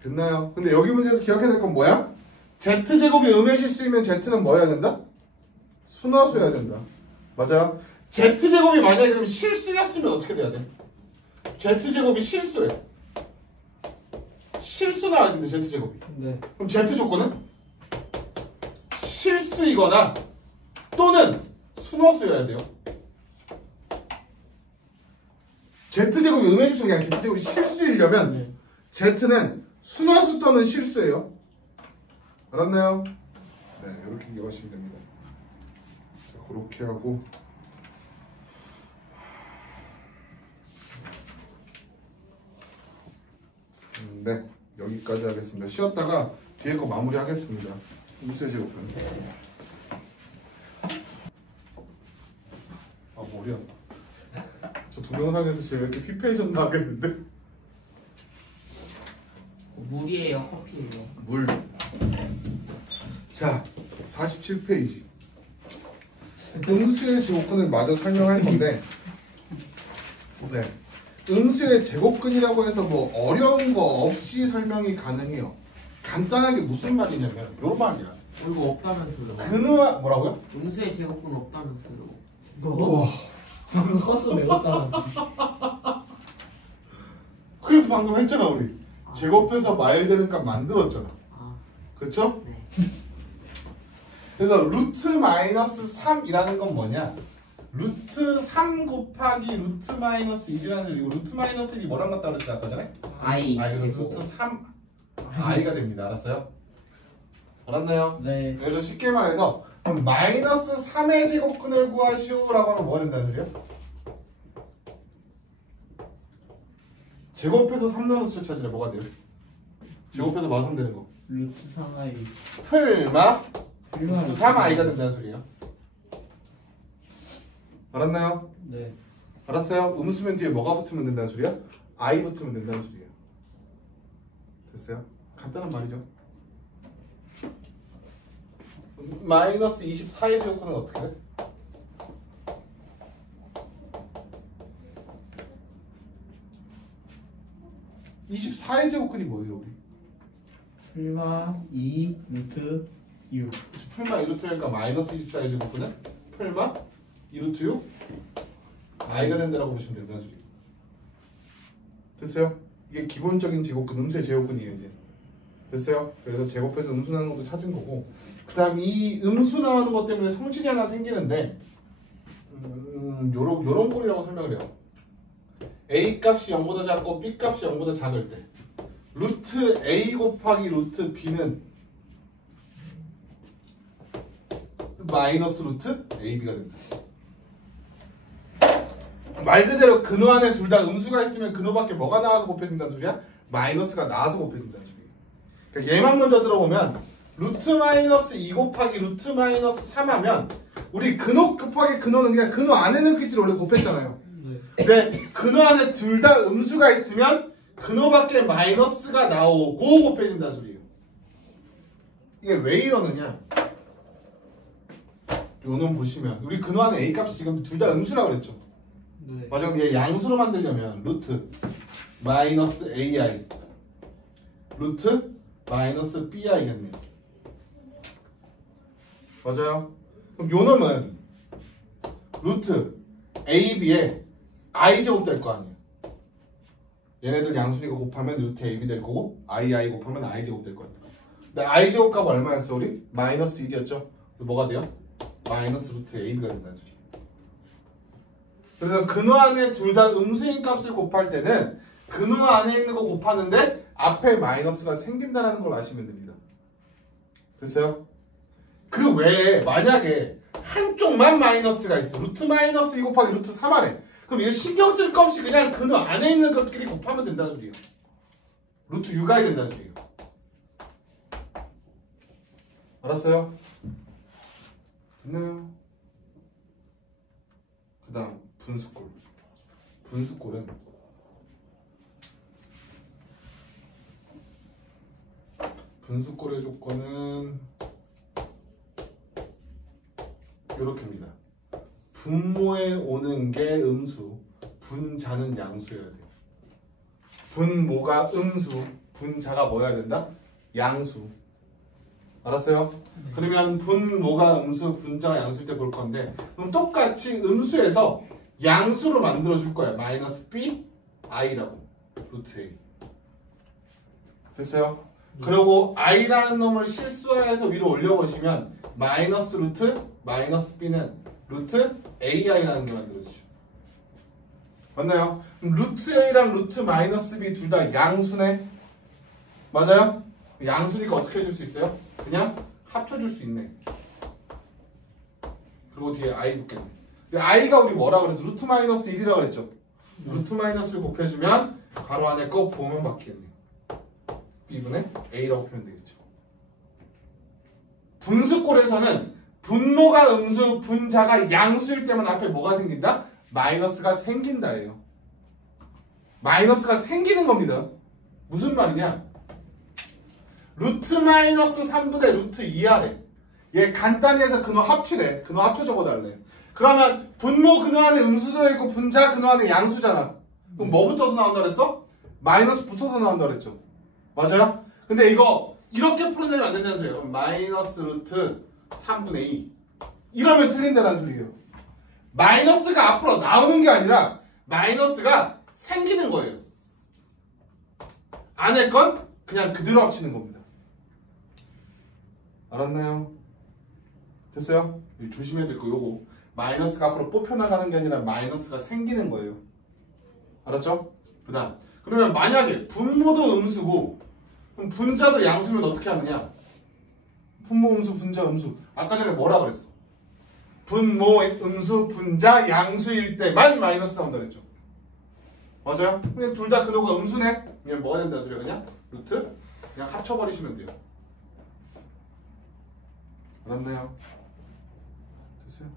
됐나요? 근데 여기 문제에서 기억해야 될 건 뭐야? z제곱이 음의 실수이면 z는 뭐 해야 된다? 순화수여야 된다. 맞아요? z제곱이 만약에 그러면 실수였으면 어떻게 돼야 돼? z제곱이 실수래. 실수 나와야 되는데 z제곱이. 네. 그럼 z 조건은 실수이거나 또는 순허수여야 돼요. z제곱이 음의 실수가 아니라 z제곱이 실수이려면 네. z는 순허수 또는 실수예요. 알았나요? 네, 이렇게 기억하시면 됩니다. 자, 그렇게 하고 네, 여기까지 하겠습니다. 쉬었다가 뒤에 거 마무리하겠습니다. 음수의 제곱은 머리야. 동영상에서 쟤 왜 이렇게 피폐해졌나 하겠는데? 물이에요, 커피예요? 물. 자, 47페이지. 음수의 제곱근을 마저 설명할 건데, 네. 음수의 제곱근이라고 해서 뭐 어려운 거 없이 설명이 가능해요. 간단하게 무슨 말이냐면, 요 말이야. 이거 없다면서요? 근우와, 뭐라고요? 음수의 제곱근 없다면서요? 우와. 방금 컸어 내었잖아. 그래서 방금 했잖아, 우리. 제곱해서 마일되는 값 만들었잖아. 아, 그쵸? 네. 그래서 루트 마이너스 3이라는 건 뭐냐? 루트 3 곱하기 루트 마이너스 1이라는 소리고, 루트 마이너스 1이 뭐랑 같다 그랬지 아까 전에? I 그래서 제곱. 루트 3 i가 됩니다. 알았어요? 알았나요? 네. 그래서 쉽게 말해서 그럼 마이너스 3의 제곱근을 구하시오라고 하면 뭐가 된다는 소리야? 제곱해서 3 나누는 수 찾으래. 뭐가 돼요? 제곱해서 마삼 되는 거. 루트 3i. 풀마 루트 3i가 된다는 소리예요. 알았나요? 네. 알았어요? 음수면 뒤에 뭐가 붙으면 된다는 소리야? i 붙으면 된다는 소리예요. 됐어요? 간단한 말이죠. 마이너스 24의 제곱근은 어떻게 돼? (24의 제곱근이 뭐예요 우리? 풀마 2 루트 6. 풀마 2루트니까 마이너스 24의 제곱근은 풀마 2루트 6 i가 된다라고 보시면 된다는 소리. 됐어요? 이게 기본적인 제곱근 음수의 제곱근이에요 이제. 됐어요? 그래서 제곱해서 음수 나오는 것도 찾은 거고, 그 다음 이 음수 나오는 것 때문에 성질이 하나 생기는데 요런 꼴이라고 설명을 해요. a 값이 0보다 작고 b 값이 0보다 작을 때 루트 a 곱하기 루트 b는 마이너스 루트 ab가 된다. 말 그대로 근호 안에 둘 다 음수가 있으면 근호밖에 뭐가 나와서 곱해진다는 소리야? 마이너스가 나와서 곱해진다는 소리야. 그러니까 얘만 먼저 들어보면 루트 마이너스 2 곱하기 루트 마이너스 3 하면 우리 근호 곱하기 근호는 그냥 근호 안에 넣은 끼리 원래 곱했잖아요. 네. 근데 근호 안에 둘 다 음수가 있으면 근호밖에 마이너스가 나오고 곱해진다는 소리예요. 이게 왜 이러느냐? 요놈 보시면 우리 근호 안에 a 값이 지금 둘 다 음수라고 그랬죠. 네. 맞아. 그럼 얘 양수로 만들려면 루트 마이너스 ai 루트 마이너스 bi겠네요. 맞아요. 그럼 요 놈은 루트 ab에 i제곱 될 거 아니에요. 얘네들 양수니까 곱하면 루트 ab 될 거고 i 곱하면 i제곱 될 거예요. 근데 i제곱 값 얼마였어 우리? 마이너스 1이었죠. 뭐가 돼요? 마이너스 루트 ab가 된다는 소리. 그래서 근호 안에 둘 다 음수인 값을 곱할 때는 근호 안에 있는 거 곱하는데 앞에 마이너스가 생긴다는 걸 아시면 됩니다. 됐어요? 그 외에 만약에 한쪽만 마이너스가 있어. 루트 마이너스 2 곱하기 루트 3 안에. 그럼 이거 신경 쓸 거 없이 그냥 근호 안에 있는 것끼리 곱하면 된다는 소리예요. 루트 6i 된다는 소리예요. 알았어요? 됐나요? 그 다음 분수꼴. 분수꼴은 분수꼴의 조건은 요렇게입니다. 분모에 오는 게 음수, 분자는 양수여야 돼요. 분모가 음수, 분자가 뭐여야 된다? 양수. 알았어요? 그러면 분모가 음수, 분자가 양수일 때 볼 건데, 그럼 똑같이 음수에서 양수로 만들어줄 거야. 마이너스 b, i라고. 루트 a. 됐어요? 그리고 i라는 놈을 실수해서 위로 올려보시면 마이너스 루트 마이너스 b는 루트 ai라는 게 만들어지죠. 맞나요? 그럼 루트 a랑 루트 마이너스 b 둘 다 양수네. 맞아요? 양수니까 어떻게 해줄 수 있어요? 그냥 합쳐줄 수 있네. 그리고 뒤에 i 붙겠네. 근데 i가 우리 뭐라 그랬어? 루트 마이너스 1이라고 그랬죠? 루트 마이너스를 곱해주면 가로 안에 거 부호만 바뀌겠네. b분의 a라고 표현 되겠죠. 분수꼴에서는 분모가 음수, 분자가 양수일 때만 앞에 뭐가 생긴다? 마이너스가 생긴다예요. 마이너스가 생기는 겁니다. 무슨 말이냐? 루트 마이너스 3분의 루트 2하래. 얘 간단히 해서 근호 합치래. 근호 합쳐 적어달래. 그러면 분모 근호 안에 음수 들어있고 분자 근호 안에 양수잖아. 그럼 뭐 붙어서 나온다 그랬어? 마이너스 붙어서 나온다 그랬죠. 맞아요? 근데 이거 이렇게 풀어내면 안 된다는 소리예요. 마이너스 루트 3분의 2 이러면 틀린다는 소리예요. 마이너스가 앞으로 나오는 게 아니라 마이너스가 생기는 거예요. 안에 건 그냥 그대로 합치는 겁니다. 알았나요? 됐어요? 조심해야 될 거 요거 마이너스가 앞으로 뽑혀나가는 게 아니라 마이너스가 생기는 거예요. 알았죠? 그 다음 그러면 만약에 분모도 음수고 그럼 분자도 양수면 어떻게 하느냐? 분모 음수 분자 음수 아까 전에 뭐라 그랬어? 분모 음수 분자 양수일 때만 마이너스 나온다 그랬죠. 맞아요? 그냥 둘 다 근호가 음수네? 그냥 뭐가 된다는 소리야 그냥? 루트? 그냥 합쳐버리시면 돼요. 알았나요? 됐어요?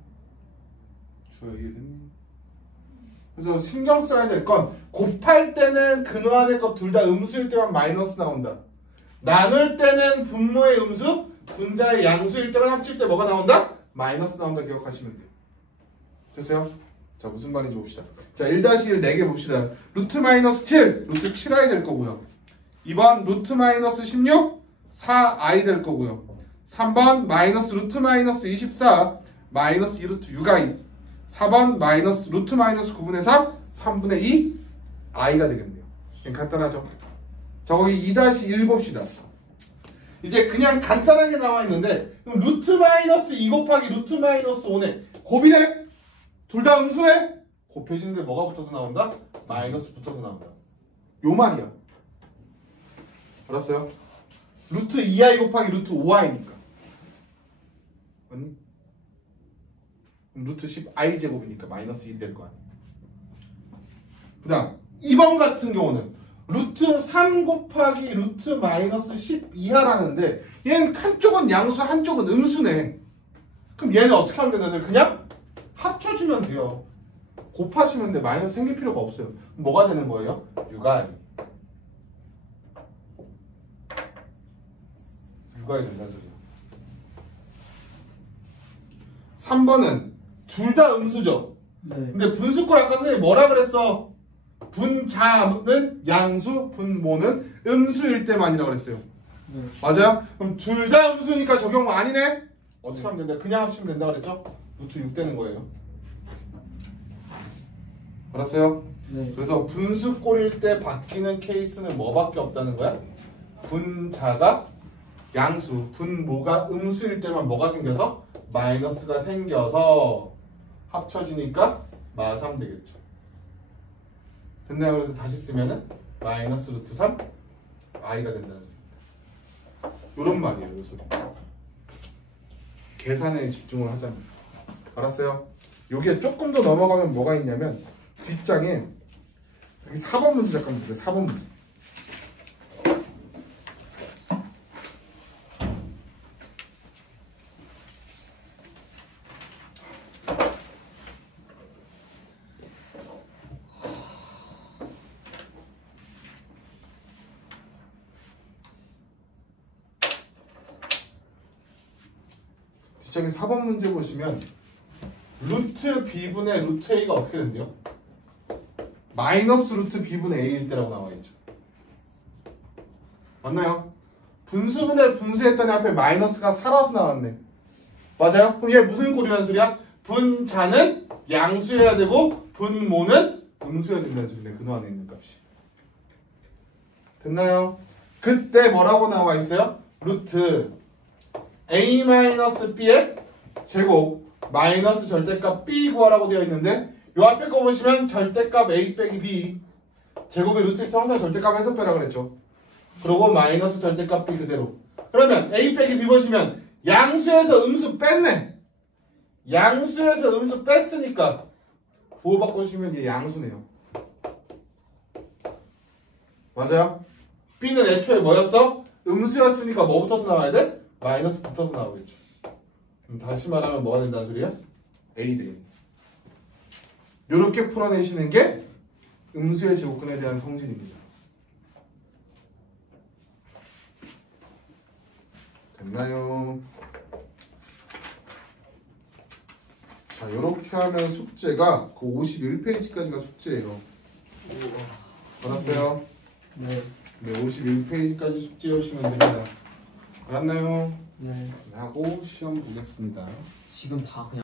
주어 이해됐니? 그래서 신경 써야 될 건 곱할 때는 근호 안에 것 둘 다 음수일 때만 마이너스 나온다. 나눌 때는 분모의 음수, 분자의 양수일 때만 합칠 때 뭐가 나온다? 마이너스 나온다 기억하시면 돼요. 됐어요? 자 무슨 말인지 봅시다. 자 1-1 4개 봅시다. 루트 마이너스 7 루트 7i 될 거고요. 2번 루트 마이너스 16 4i 될 거고요. 3번 마이너스 루트 마이너스 24 마이너스 2루트 6i 4번 마이너스 루트 마이너스 9분의 3 3분의 2 i가 되겠네요. 간단하죠? 자 거기 2-1 봅시다. 이제 그냥 간단하게 나와 있는데 그럼 루트 마이너스 2 곱하기 루트 마이너스 5네. 곱이네? 둘 다 음수네? 곱해지는데 뭐가 붙어서 나온다? 마이너스 붙어서 나온다. 요 말이야. 알았어요? 루트 2i 곱하기 루트 5i니까. 맞니? 그럼 루트 10i 제곱이니까 마이너스 1이 될 거 아니야. 그 다음 2번 같은 경우는 루트 3 곱하기 루트 마이너스 10 이하라는데 얘는 한쪽은 양수 한쪽은 음수네. 그럼 얘는 어떻게 하면 되나? 그냥 합쳐주면 돼요. 곱하시면 돼. 마이너스 생길 필요가 없어요. 뭐가 되는 거예요? 6i. 6i 된다는 소리야. 3번은 둘 다 음수죠. 네. 근데 분수꼴 아까 선생님이 뭐라 그랬어? 분자는 양수, 분모는 음수일 때만이라고 그랬어요. 네. 맞아요? 그럼 둘 다 음수니까 적용 아니네? 어떻게 하면 된다? 그냥 합치면 된다 그랬죠? 루트 6 되는 거예요. 알았어요? 네. 그래서 분수꼴일 때 바뀌는 케이스는 뭐밖에 없다는 거야? 분자가 양수, 분모가 음수일 때만 뭐가 생겨서? 마이너스가 생겨서 합쳐지니까 마3 되겠죠. 됐나요? 그래서 다시 쓰면은 마이너스 루트 3 i가 된다는 소리입니다. 요런 말이에요. 요 소리. 계산에 집중을 하자면. 알았어요? 여기에 조금 더 넘어가면 뭐가 있냐면 뒷장에 여기 4번 문제 잠깐 보세요. 4번 문제. 뒷장에 4번 문제 보시면 루트 b분의 루트 a가 어떻게 된대요? 마이너스 루트 b분의 a일 때라고 나와 있죠. 맞나요? 분수분의 분수했더니 앞에 마이너스가 살아서 나왔네. 맞아요? 그럼 얘 무슨 꼴이라는 소리야? 분자는 양수여야 되고 분모는 음수여야 된다는 소리네. 근호 안에 있는 값이. 됐나요? 그때 뭐라고 나와 있어요? 루트 a-b의 제곱 마이너스 절대값 b 구하라고 되어 있는데 요 앞에 거 보시면 절대값 a 빼기 b 제곱의 루트에서 항상 절대값 해석표라 그랬죠. 그리고 마이너스 절대값 b 그대로. 그러면 a 빼기 b 보시면 양수에서 음수 뺐네. 양수에서 음수 뺐으니까 부호 바꿔주시면 얘 양수네요. 맞아요? b는 애초에 뭐였어? 음수였으니까 뭐 붙어서 나와야 돼? 마이너스 붙어서 나오겠죠. 다시 말하면 뭐가 된다는 소리야? a 되겠네. 요렇게 풀어내시는 게 음수의 제곱근에 대한 성질입니다. 됐나요? 자, 요렇게 하면 숙제가 그 51페이지까지가 숙제예요. 알았어요? 네. 네, 51페이지까지 숙제하시면 됩니다. 알았나요? 네. 하고 시험 보겠습니다. 지금 다 그냥